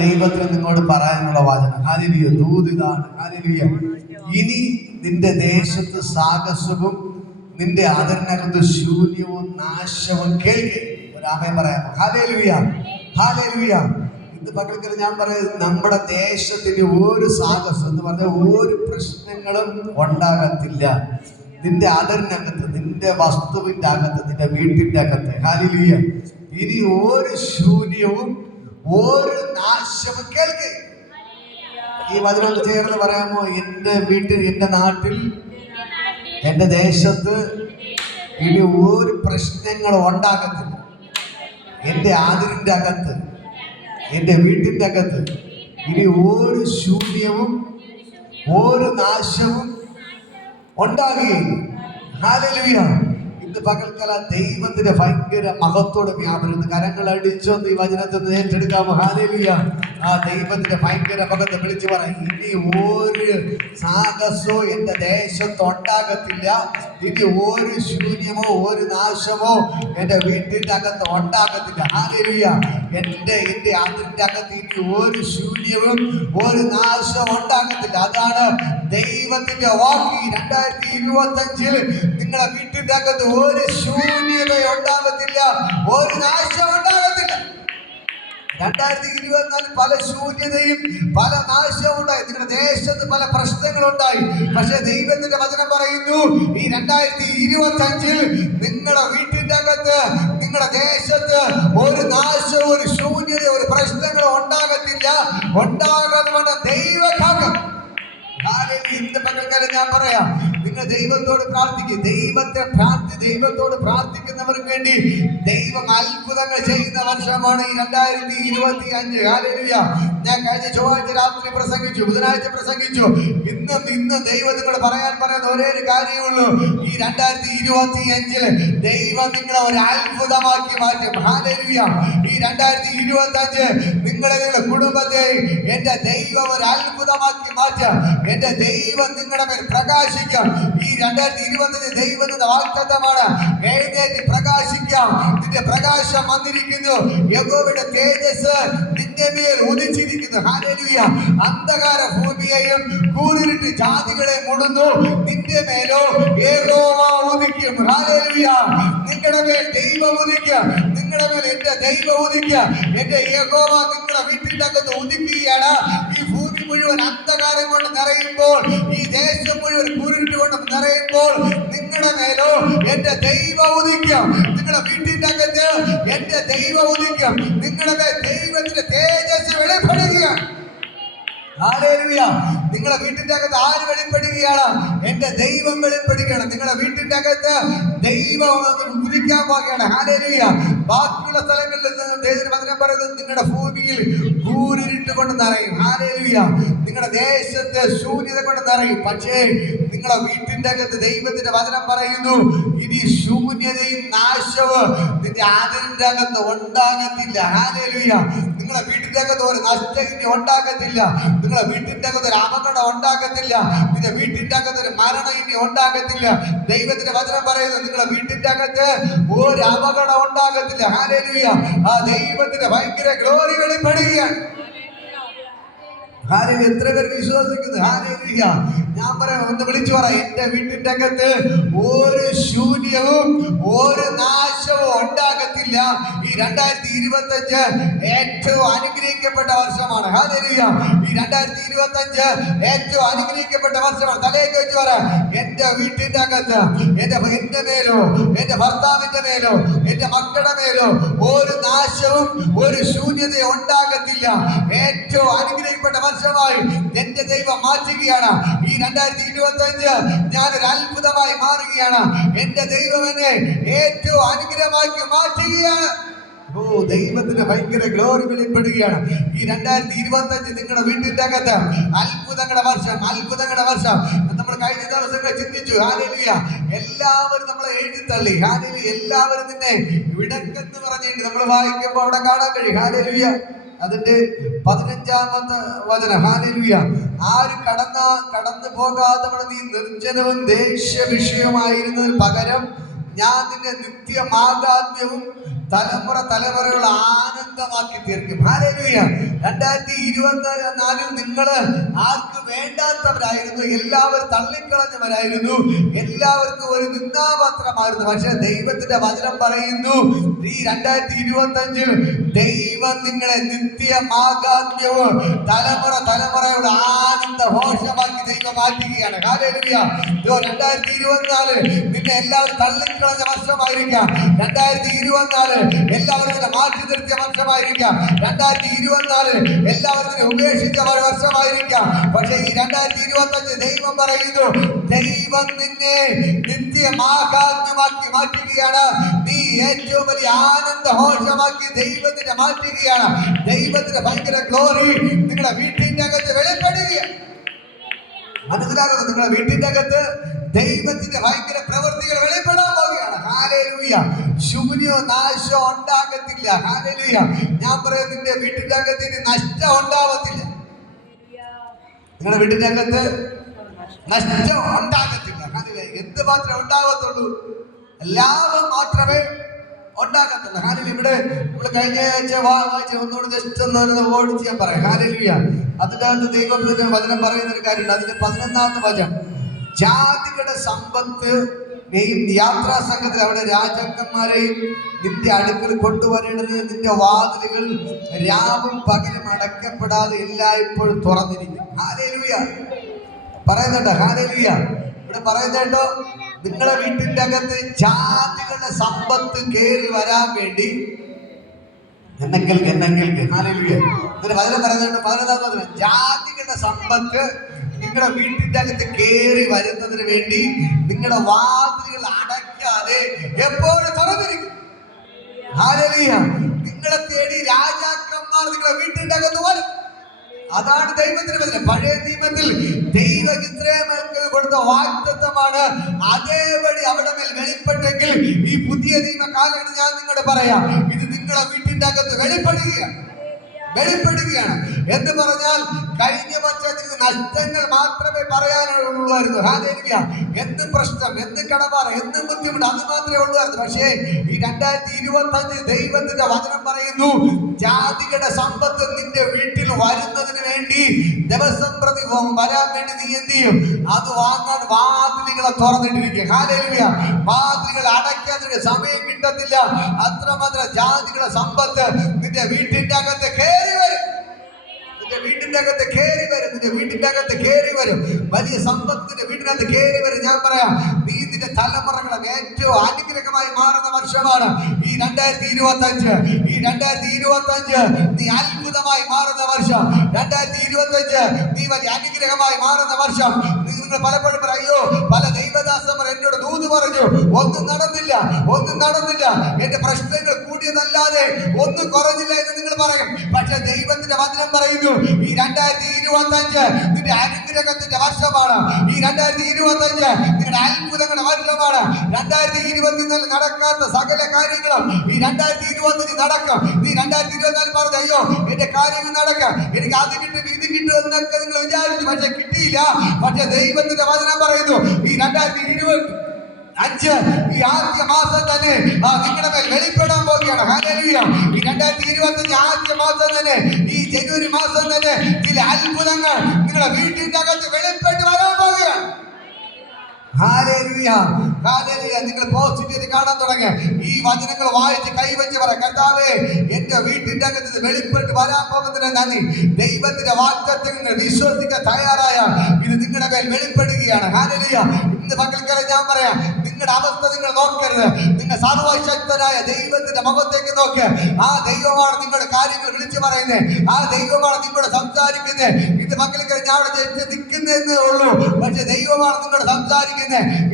ദൈവത്തിന് നിങ്ങളോട് പറയാനുള്ള വചനം, ഹല്ലേലൂയ, ദൂത് ഇതാണ്, ഹല്ലേലൂയ. ഇനി നിന്റെ ദേശത്ത് സാഹസവും നിന്റെ അതിരിനകത്ത് ശൂന്യവും നാശവും കേൾക്കെ. ഒരു ആമേൻ പറയാമോ? Hallelujah, hallelujah. ഇന്ന് പകൽക്കൽ ഞാൻ പറയുന്നത്, നമ്മുടെ ദേശത്തിന് ഒരു സാഹസം എന്ന് പറഞ്ഞാൽ ഒരു പ്രശ്നങ്ങളും ഉണ്ടാകത്തില്ല. നിന്റെ അതിരിനകത്ത്, നിന്റെ വസ്തുവിന്റെ അകത്ത്, നിന്റെ വീട്ടിന്റെ അകത്ത്, ഹല്ലേലൂയ, ഇനി ഒരു ശൂന്യവും ഒരു നാശവും കേൾക്കെ. ഈ വചനം ചേർന്ന് പറയാമോ? എന്റെ വീട്ടിൽ, എന്റെ നാട്ടിൽ, എന്റെ ദേശത്ത് ഇനി ഒരു പ്രശ്നങ്ങളും ഉണ്ടാകത്തില്ല. എന്റെ അതിരിന്റെ അകത്ത്, എന്റെ വീട്ടിന്റെ അകത്ത് ഇനി ഒരു ശൂന്യവും ഒരു നാശവും ഉണ്ടാകുകയില്ല. ഹല്ലേലൂയ. ഇന്ന് പകൽക്കാല ദൈവത്തിന്റെ ഭയങ്കര മഹത്വത്തോടെ വ്യാപനം. കരങ്ങൾ അടിച്ചൊന്ന് ഈ വചനത്തിൽ ഏറ്റെടുക്കാമോ? ഹല്ലേലൂയ. ആ ദൈവത്തിന്റെ ഭയങ്കര മഹത്വം വിളിച്ചു പറയും, ഇനി ഒരു സാഹസോ എന്റെ ദേശത്ത് ഉണ്ടാകത്തില്ല. ഇനി ഒരു ശൂന്യമോ ഒരു നാശമോ എന്റെ വീട്ടിന്റെ അകത്ത് ഉണ്ടാകത്തില്ല. ഹല്ലേലൂയ. എന്റെ അതിന്റെ അകത്ത് ഇനി ഒരു ശൂന്യവും ഒരു നാശവും ഉണ്ടാകത്തില്ല. അതാണ് ദൈവത്തിന്റെ വാക്ക്. 2025 നിങ്ങളുടെ വീട്ടിന്റെ അകത്ത് ഒരു ശൂന്യത ഉണ്ടാകത്തില്ല, ഒരു നാശം ഉണ്ടാകത്തില്ല. 2024 പല ശൂന്യതയും പല നാശവും ഉണ്ടായി. നിങ്ങളുടെ ദേശത്ത് പല പ്രശ്നങ്ങളുണ്ടായി. പക്ഷെ ദൈവത്തിന്റെ വചനം പറയുന്നു, ഈ 2025 നിങ്ങളുടെ വീട്ടിന്റെ അകത്ത്, നിങ്ങളുടെ ദേശത്ത് ഒരു നാശവും ഒരു ശൂന്യത ഒരു പ്രശ്നങ്ങളും ഉണ്ടാകത്തില്ല. ഉണ്ടാകാതെ ദൈവകാകം. ഇന്ന് പകൽക്കാലം ഞാൻ പറയാം, നിങ്ങൾ ദൈവത്തോട് പ്രാർത്ഥിക്കുക. ദൈവത്തോട് പ്രാർത്ഥിക്കുന്നവർക്ക് വേണ്ടി ദൈവം അത്ഭുതങ്ങൾ ചെയ്യുന്ന വർഷമാണ് ഈ 2025. ഹല്ലേലൂയ. ഞാൻ കഴിഞ്ഞ ചൊവ്വാഴ്ച രാത്രി പ്രസംഗിച്ചു, ബുധനാഴ്ച പ്രസംഗിച്ചു. ഇന്ന് ദൈവം നിങ്ങൾ പറയുന്ന ഒരേ ഒരു കാര്യമുള്ളൂ, ഈ 2025 ദൈവം നിങ്ങളെ ഒരു അത്ഭുതമാക്കി മാറ്റും. ഹല്ലേലൂയ. ഈ 2025 നിങ്ങളുടെ കുടുംബത്തെ എന്റെ ദൈവം ഒരു അത്ഭുതമാക്കി മാറ്റാം. എന്റെ ദൈവം നിങ്ങളുടെ മേൽ പ്രകാശിക്കാം. ഈ 2025 ദൈവത്തിന്റെ വാഗ്ദത്തമാണ്, എഴുന്നേറ്റ് പ്രകാശിക്കാം. നിന്റെ പ്രകാശം വന്നിരിക്കുന്നു. യഹോവയുടെ തേജസ് നിന്റെ മേൽ ഉദിച്ചിരിക്കുന്നു. ഹല്ലേലൂയ. അന്ധകാര ഭൂമിയെയും കൂരിരുട്ട് ജാതികളെ മൂടുന്നു. നിന്റെ മേലോ യഹോവ ഉദിക്കും. ഹല്ലേലൂയ. നിങ്ങളുടെ മേൽ ദൈവം ഉദിക്കുക. നിങ്ങളുടെ മേൽ എന്റെ ദൈവം ഉദിക്കുക. എന്റെ യഹോവ നിങ്ങളുടെ വീട്ടിന്റെ അകത്ത് ഉദിക്കുകയാണ്. ഈ ഭൂമി മുഴുവൻ അന്ധകാരം കൊണ്ട് നിറയുമ്പോൾ, ഈ ദേശം മുഴുവൻ കൂരിട്ട് കൊണ്ട് നിറയുമ്പോൾ, നിങ്ങളുടെ മേലോ എന്റെ ദൈവം ഉദിക്കും. നിങ്ങളുടെ വീട്ടിന്റെ അകത്ത് എന്റെ ദൈവം ഉദിക്കും. നിങ്ങളുടെ മേൽ ദൈവത്തിന്റെ തേജസ് വെളിപ്പെടുകയാണ്. ഹല്ലേലൂയ. നിങ്ങളുടെ വീട്ടിന്റെ അകത്ത് ആര് വെളിപ്പെടുകയാണ്? എന്റെ ദൈവം വെളിപ്പെടുകയാണ്. നിങ്ങളുടെ വീട്ടിന്റെ അകത്ത് ദൈവം ഉദിക്കാൻ പോകുകയാണ്. ഹല്ലേലൂയ. ബാക്കിയുള്ള സ്ഥലങ്ങളിൽ നിന്ന് ദൈവത്തിന്റെ വചനം പറയുന്നത്, നിങ്ങളുടെ ഭൂമിയിൽ കൂരിരുട്ട് കൊണ്ട് നിറയും. ഹല്ലേലൂയ. നിങ്ങളുടെ ദേശത്ത് ശൂന്യത കൊണ്ട് നിറയും. പക്ഷേ നിങ്ങളുടെ വീട്ടിന്റെ അകത്ത് ദൈവത്തിന്റെ വചനം പറയുന്നു, ഇനി ശൂന്യതയും നാശവും നിന്റെ അതിരിന്റെ അകത്ത് ഉണ്ടാകത്തില്ല. ഹല്ലേലൂയ. നിങ്ങളുടെ വീട്ടിന്റെ അകത്ത് ഒരു നഷ്ടം ഇനി ഉണ്ടാകത്തില്ല. നിങ്ങളുടെ വീട്ടിന്റെ അകത്ത് ഒരു അപകടം ഉണ്ടാകത്തില്ല. നിന്റെ വീട്ടിന്റെ അകത്ത് ഒരു മരണം ഇനി ഉണ്ടാകത്തില്ല. ദൈവത്തിന്റെ വചനം പറയുന്നത്, നിങ്ങളുടെ വീട്ടിന്റെ അകത്ത് ഒരു അപകടം ഉണ്ടാകത്തില്ല. ഹല്ലേലൂയ. ആ ദൈവത്തിന്റെ ഭയങ്കര ഗ്ലോറി വെളിപ്പെടുകയാണ്. ഹല്ലേലൂയ. എത്ര പേർ വിശ്വസിക്കുന്നു? ഹല്ലേലൂയ. ഞാൻ പറയാം, ഒന്ന് വിളിച്ചു പറ, എന്റെ വീട്ടിന്റെ അകത്ത് ഒരു ശൂന്യവും ഒരു നാശവും ഉണ്ടാകത്തില്ല. ഈ 2025 ഏറ്റവും അനുഗ്രഹിക്കപ്പെട്ട വർഷമാണ്. ഹല്ലേലൂയ. ഈ 2025 ഏറ്റവും അനുഗ്രഹിക്കപ്പെട്ട വർഷമാണ്. തലേക്ക് വെച്ച് പറ, എന്റെ വീട്ടിന്റെ അകത്ത്, എന്റെ മേലോ, എന്റെ ഭർത്താവിന്റെ മേലോ, എന്റെ മക്കളുടെ മേലോ ഒരു നാശവും ഒരു ശൂന്യതയും ഉണ്ടാകത്തില്ല. ഏറ്റവും അനുഗ്രഹിക്കപ്പെട്ട വർഷമായി എന്റെ ദൈവം മാറ്റുകയാണ്. ഈ 2025 ഞാനൊരു അത്ഭുതമായി മാറുകയാണ്. എന്റെ ദൈവം എന്നെ ഏറ്റവും അനുഗ്രഹമാക്കി മാറ്റുകയാണ്. ഓ, ദൈവത്തിന്റെ ഭയങ്കര ഗ്ലോറി വെളിപ്പെടുകയാണ്. ഈ 2025 നിങ്ങളുടെ വീട്ടിന്റെ അകത്ത് അത്ഭുതങ്ങളുടെ വർഷം, അത്ഭുതങ്ങളുടെ വർഷം. നമ്മൾ കഴിഞ്ഞ ദിവസങ്ങൾ ചിന്തിച്ചു. ഹല്ലേലൂയ. എല്ലാവരും നമ്മളെ എഴുതിത്തള്ളി. ഹല്ലേലൂയ. എല്ലാവരും നിന്നെ വിടക്കെന്ന് പറഞ്ഞിട്ട് നമ്മൾ വായിക്കുമ്പോൾ അവിടെ കാണാൻ കഴിയും. ഹല്ലേലൂയ. അതിന്റെ 15-ാമത്തെ വചനം. ഹല്ലേലൂയ. ആര് കടന്നു പോകാതെ നീ നിർജ്ജനവും ദേഷ്യ വിഷയമായിരുന്നതിന് പകരം ഞാൻ നിന്നെ നിത്യമാകാത്മ്യവും തലമുറകൾ ആനന്ദമാക്കി തീർക്കും. ഹല്ലേലൂയ. 2024 നിങ്ങൾ ആർക്ക് വേണ്ടാത്തവരായിരുന്നു, എല്ലാവരും തള്ളിക്കളഞ്ഞവരായിരുന്നു, എല്ലാവർക്കും ഒരു നിന്ദാപാത്രമായിരുന്നു. പക്ഷെ ദൈവത്തിന്റെ വചനം പറയുന്നു, ഈ 2025 ദൈവം നിങ്ങളെ നിത്യമാകാത്മ്യവും തലമുറയുടെ ആനന്ദഘോഷമാക്കി ദൈവം മാറ്റുകയാണ്. ഹല്ലേലൂയ. 2024 നിന്നെ എല്ലാവരും തള്ളിക്കളഞ്ഞ വർഷമായിരിക്കാം. 2024 എല്ലാവരും മാറ്റി നിർത്തിയ വർഷമായിരിക്കാം. 2024 എല്ലാവരും ഉപേക്ഷിച്ച വർഷമായിരിക്കാം. പക്ഷേ ഈ 2025 ദൈവം പറയുന്നു, ദൈവം നിന്നെ നിത്യമാകാത്മ്യമാക്കി മാറ്റുകയാണ്. നീ ഏറ്റവും വലിയ ആനന്ദഘോഷമാക്കി ദൈവത്തിന്റെ മാറ്റുകയാണ്. ദൈവത്തിന്റെ ഭയങ്കര ഗ്ലോറി നിങ്ങളുടെ വീട്ടിന്റെ അകത്ത് വെളിപ്പെടുകയാണ്. മനസ്സിലാകുന്നു? നിങ്ങളുടെ വീട്ടിന്റെ അകത്ത് ദൈവത്തിന്റെ ഭയങ്കര പ്രവൃത്തികൾ വെളിപ്പെടാൻ പോവുകയാണ്. ഹല്ലേലൂയ. ശൂന്യോ നാശോ ഉണ്ടാകത്തില്ല. ഹല്ലേലൂയ. ഞാൻ പറയാം, നിന്റെ വീട്ടിന്റെ അകത്ത് ഇനി നഷ്ടം ഉണ്ടാവത്തില്ല. നിങ്ങളുടെ വീട്ടിന്റെ അകത്ത് നഷ്ടം ഉണ്ടാകത്തില്ല. എന്ത് മാത്രമേ ഉണ്ടാകത്തുള്ളൂ? ലാഭം മാത്രമേ ഉണ്ടാകത്തുള്ളൂ. ഹല്ലേലൂയ. ഇവിടെ നമ്മൾ കഴിഞ്ഞ ആഴ്ച വായിച്ച ഒന്നുകൂടി ജസ്റ്റ് ഒന്ന് ഓടിച്ച് ഞാൻ പറയാം. ഹല്ലേലൂയ. അതിൻ്റെ അകത്ത് ദൈവത്തിന്റെ വചനം പറയുന്ന ഒരു കാര്യമുണ്ട്. അതിന്റെ 11ാമത്തെ വചനം, ജാതികളുടെ സമ്പത്ത് യാത്രാ സംഘത്തിൽ അവിടെ രാജാക്കന്മാരെയും നിന്റെ അടുക്കൽ കൊണ്ടുവരേണ്ടത്, നിന്റെ വാതിലുകൾ രാവും പകലും അടക്കപ്പെടാതെ എല്ലായ്പ്പോഴും തുറന്നിരിക്കും. ഹല്ലേലൂയ. പറയുന്നുണ്ട്. ഹല്ലേലൂയ. ഇവിടെ പറയുന്നുണ്ടോ, നിങ്ങളുടെ വീട്ടിന്റെ അകത്ത് ജാതികളുടെ സമ്പത്ത് കയറി വരാൻ വേണ്ടി ഹല്ലേലൂയ. വചനം പറയുന്നുണ്ട്. 11ാമത്തെ വചനം, ജാതികളുടെ സമ്പത്ത് നിങ്ങളുടെ വീട്ടിന്റെ അകത്ത് കയറി വരുന്നതിന് വേണ്ടി നിങ്ങളുടെ വാതിലുകൾ അടയ്ക്കാതെ എപ്പോഴും തുറന്നിരിക്കും. ഹല്ലേലൂയ. നിങ്ങളെ തേടി രാജാക്കന്മാർ നിങ്ങളുടെ വീട്ടിന്റെ അകത്ത് വരും. അതാണ് ദൈവത്തിന്റെ വചനം. പഴയ നിയമത്തിൽ ദൈവം ഇസ്രായേലിന് കൊടുത്ത വാഗ്ദത്തമാണ്. അതേപടി അവിടെ മേൽ വെളിപ്പെട്ടെങ്കിൽ ഈ പുതിയ നിയമ കാലഘട്ടം ഞാൻ നിങ്ങളോട് പറയാം, ഇത് നിങ്ങളുടെ വീട്ടിന്റെ അകത്ത് വെളിപ്പെടുകയാണ്. എന്ന് പറഞ്ഞാൽ കഴിഞ്ഞ വർഷത്തിൽ നഷ്ടങ്ങൾ മാത്രമേ പറയാനുള്ളായിരുന്നു. ഹല്ലേലൂയ. എന്ത് പ്രശ്നം, എന്ത് കടബാറ, എന്ത് ബുദ്ധിമുട്ട്, അത് മാത്രമേ ഉള്ളായിരുന്നു. പക്ഷേ ഈ 2025 ദൈവത്തിന്റെ വചനം പറയുന്നു, ജാതികളുടെ സമ്പത്ത് നിന്റെ വീട്ടിൽ വരുന്നതിന് വേണ്ടി ദിവസം പ്രതി വരാൻ വേണ്ടി നീ എന്ത് ചെയ്യും? അത് വാങ്ങാൻ വാതിലുകളെ തുറന്നിട്ടിരിക്കുക. ഹല്ലേലൂയ. വാതിലുകൾ അടയ്ക്കാൻ സമയം കിട്ടത്തില്ല. അത്രമാത്രം ജാതികളുടെ സമ്പത്ത് നിന്റെ വീട്ടിന്റെ അകത്ത് കയറി വരും. നിന്റെ വീട്ടിന്റെ അകത്ത് കയറി വരും. വലിയ സമ്പത്തിന്റെ വീട്ടിനകത്ത് കയറി വരും. ഞാൻ പറയാം, നീ നിന്റെ തലമുറകളെ ഏറ്റവും അനുഗ്രഹമായി മാറുന്ന വർഷമാണ് ഈ 2025. ഈ 2025 നീ അത്ഭുതമായി മാറുന്ന വർഷം. 2025 നീ വലിയ അനുഗ്രഹമായി മാറുന്ന വർഷം. നിങ്ങൾ പലപ്പോഴും പറയോ, പല ദൈവദാസന്മാർ എന്നോട് ദൂത് പറഞ്ഞു, ഒന്നും നടന്നില്ല. എന്റെ പ്രശ്നങ്ങൾ കൂടിയതല്ലാതെ ഒന്നും കുറഞ്ഞില്ല എന്ന് നിങ്ങൾ പറയും. പക്ഷെ ദൈവത്തിന്റെ വചനം പറയുന്നു, ഈ 2025 നിന്റെ അനുഗ്രഹത്തിന്റെ വർഷമാണ്. ഈ 2025 നിങ്ങളുടെ അത്ഭുതങ്ങളുടെ വർഷമാണ്. 2024 നടക്കാത്ത സകല കാര്യങ്ങളും ഈ 2025 നടക്കും. നീ 2024 പറഞ്ഞു, അയ്യോ എന്റെ കാര്യങ്ങൾ നടക്കാം, എനിക്ക് അത് കിട്ടും ഇത് കിട്ടും എന്നൊക്കെ നിങ്ങൾ വിചാരിച്ചു. പക്ഷെ കിട്ടിയില്ല. പക്ഷെ ദൈവത്തിന്റെ വചനം പറയുന്നു, ഈ 2025 ഈ ആദ്യ മാസം തന്നെ നിങ്ങളുടെ മേൽ വെളിപ്പെടാൻ പോവുകയാണ്. ഹല്ലേലൂയ. ഈ 2025 ആദ്യ മാസം തന്നെ, ഈ ജനുവരി മാസം തന്നെ ചില അത്ഭുതങ്ങൾ നിങ്ങളുടെ വീട്ടിന്റെ അകത്ത് വെളിപ്പെട്ട് വരാൻ പോവുകയാണ്. ഹല്ലേലൂയ. നിങ്ങൾ പോസിറ്റീവ് കാണാൻ തുടങ്ങി. ഈ വചനങ്ങൾ വായിച്ച് കൈവച്ച് പറ, കർത്താവേ എന്റെ വീട്ടിന്റെ അകത്ത് വെളിപ്പെട്ട് വരാൻ പോകുന്നതിന് നന്ദി. ദൈവത്തിന്റെ വാഗ്ദത്തങ്ങൾ വിശ്വസിക്കാൻ തയ്യാറായ ഇത് നിങ്ങളുടെ മേൽ വെളിപ്പെടുകയാണ്. ഹല്ലേലൂയ. ഇന്ന് പകൽക്കാലം ഞാൻ പറയാം, നിങ്ങളുടെ അവസ്ഥ നിങ്ങൾ നോക്കരുത്. നിങ്ങൾ സർവശക്തനായ ദൈവത്തിന്റെ മുഖത്തേക്ക് നോക്ക്. ആ ദൈവമാണ് നിങ്ങളുടെ കാര്യങ്ങൾ വിളിച്ചു പറയുന്നത്. ആ ദൈവമാണ് നിങ്ങളോട് സംസാരിക്കുന്നത്. ഇന്ന് പകൽക്കാലം ഞാൻ അവിടെ നിൽക്കുന്നതേ ഉള്ളൂ, പക്ഷെ ദൈവമാണ് നിങ്ങളോട് സംസാരിക്കുന്നത്.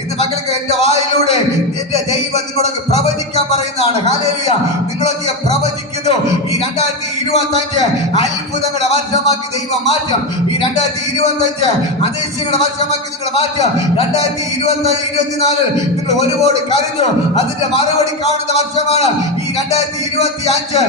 ഇന്ന് പകൽക്കാലം എന്റെ വായിലൂടെ എന്റെ ദൈവം നിങ്ങളൊക്കെ പ്രവചിക്കാൻ പറയുന്നതാണ്. ഹല്ലേലൂയ. നിങ്ങളൊക്കെ പ്രവചിക്കുന്നു. ഈ 2025 അത്ഭുതങ്ങളുടെ വർഷമാക്കി ദൈവം മാറ്റും. ഈ 2025 അതിശയങ്ങളുടെ വർഷമാക്കി നിങ്ങൾ മാറ്റും. 2024 നിങ്ങൾ ഒരുപാട് കരഞ്ഞു, അതിന്റെ മറുപടി കാണുന്ന വർഷമാണ് ഈ 2025.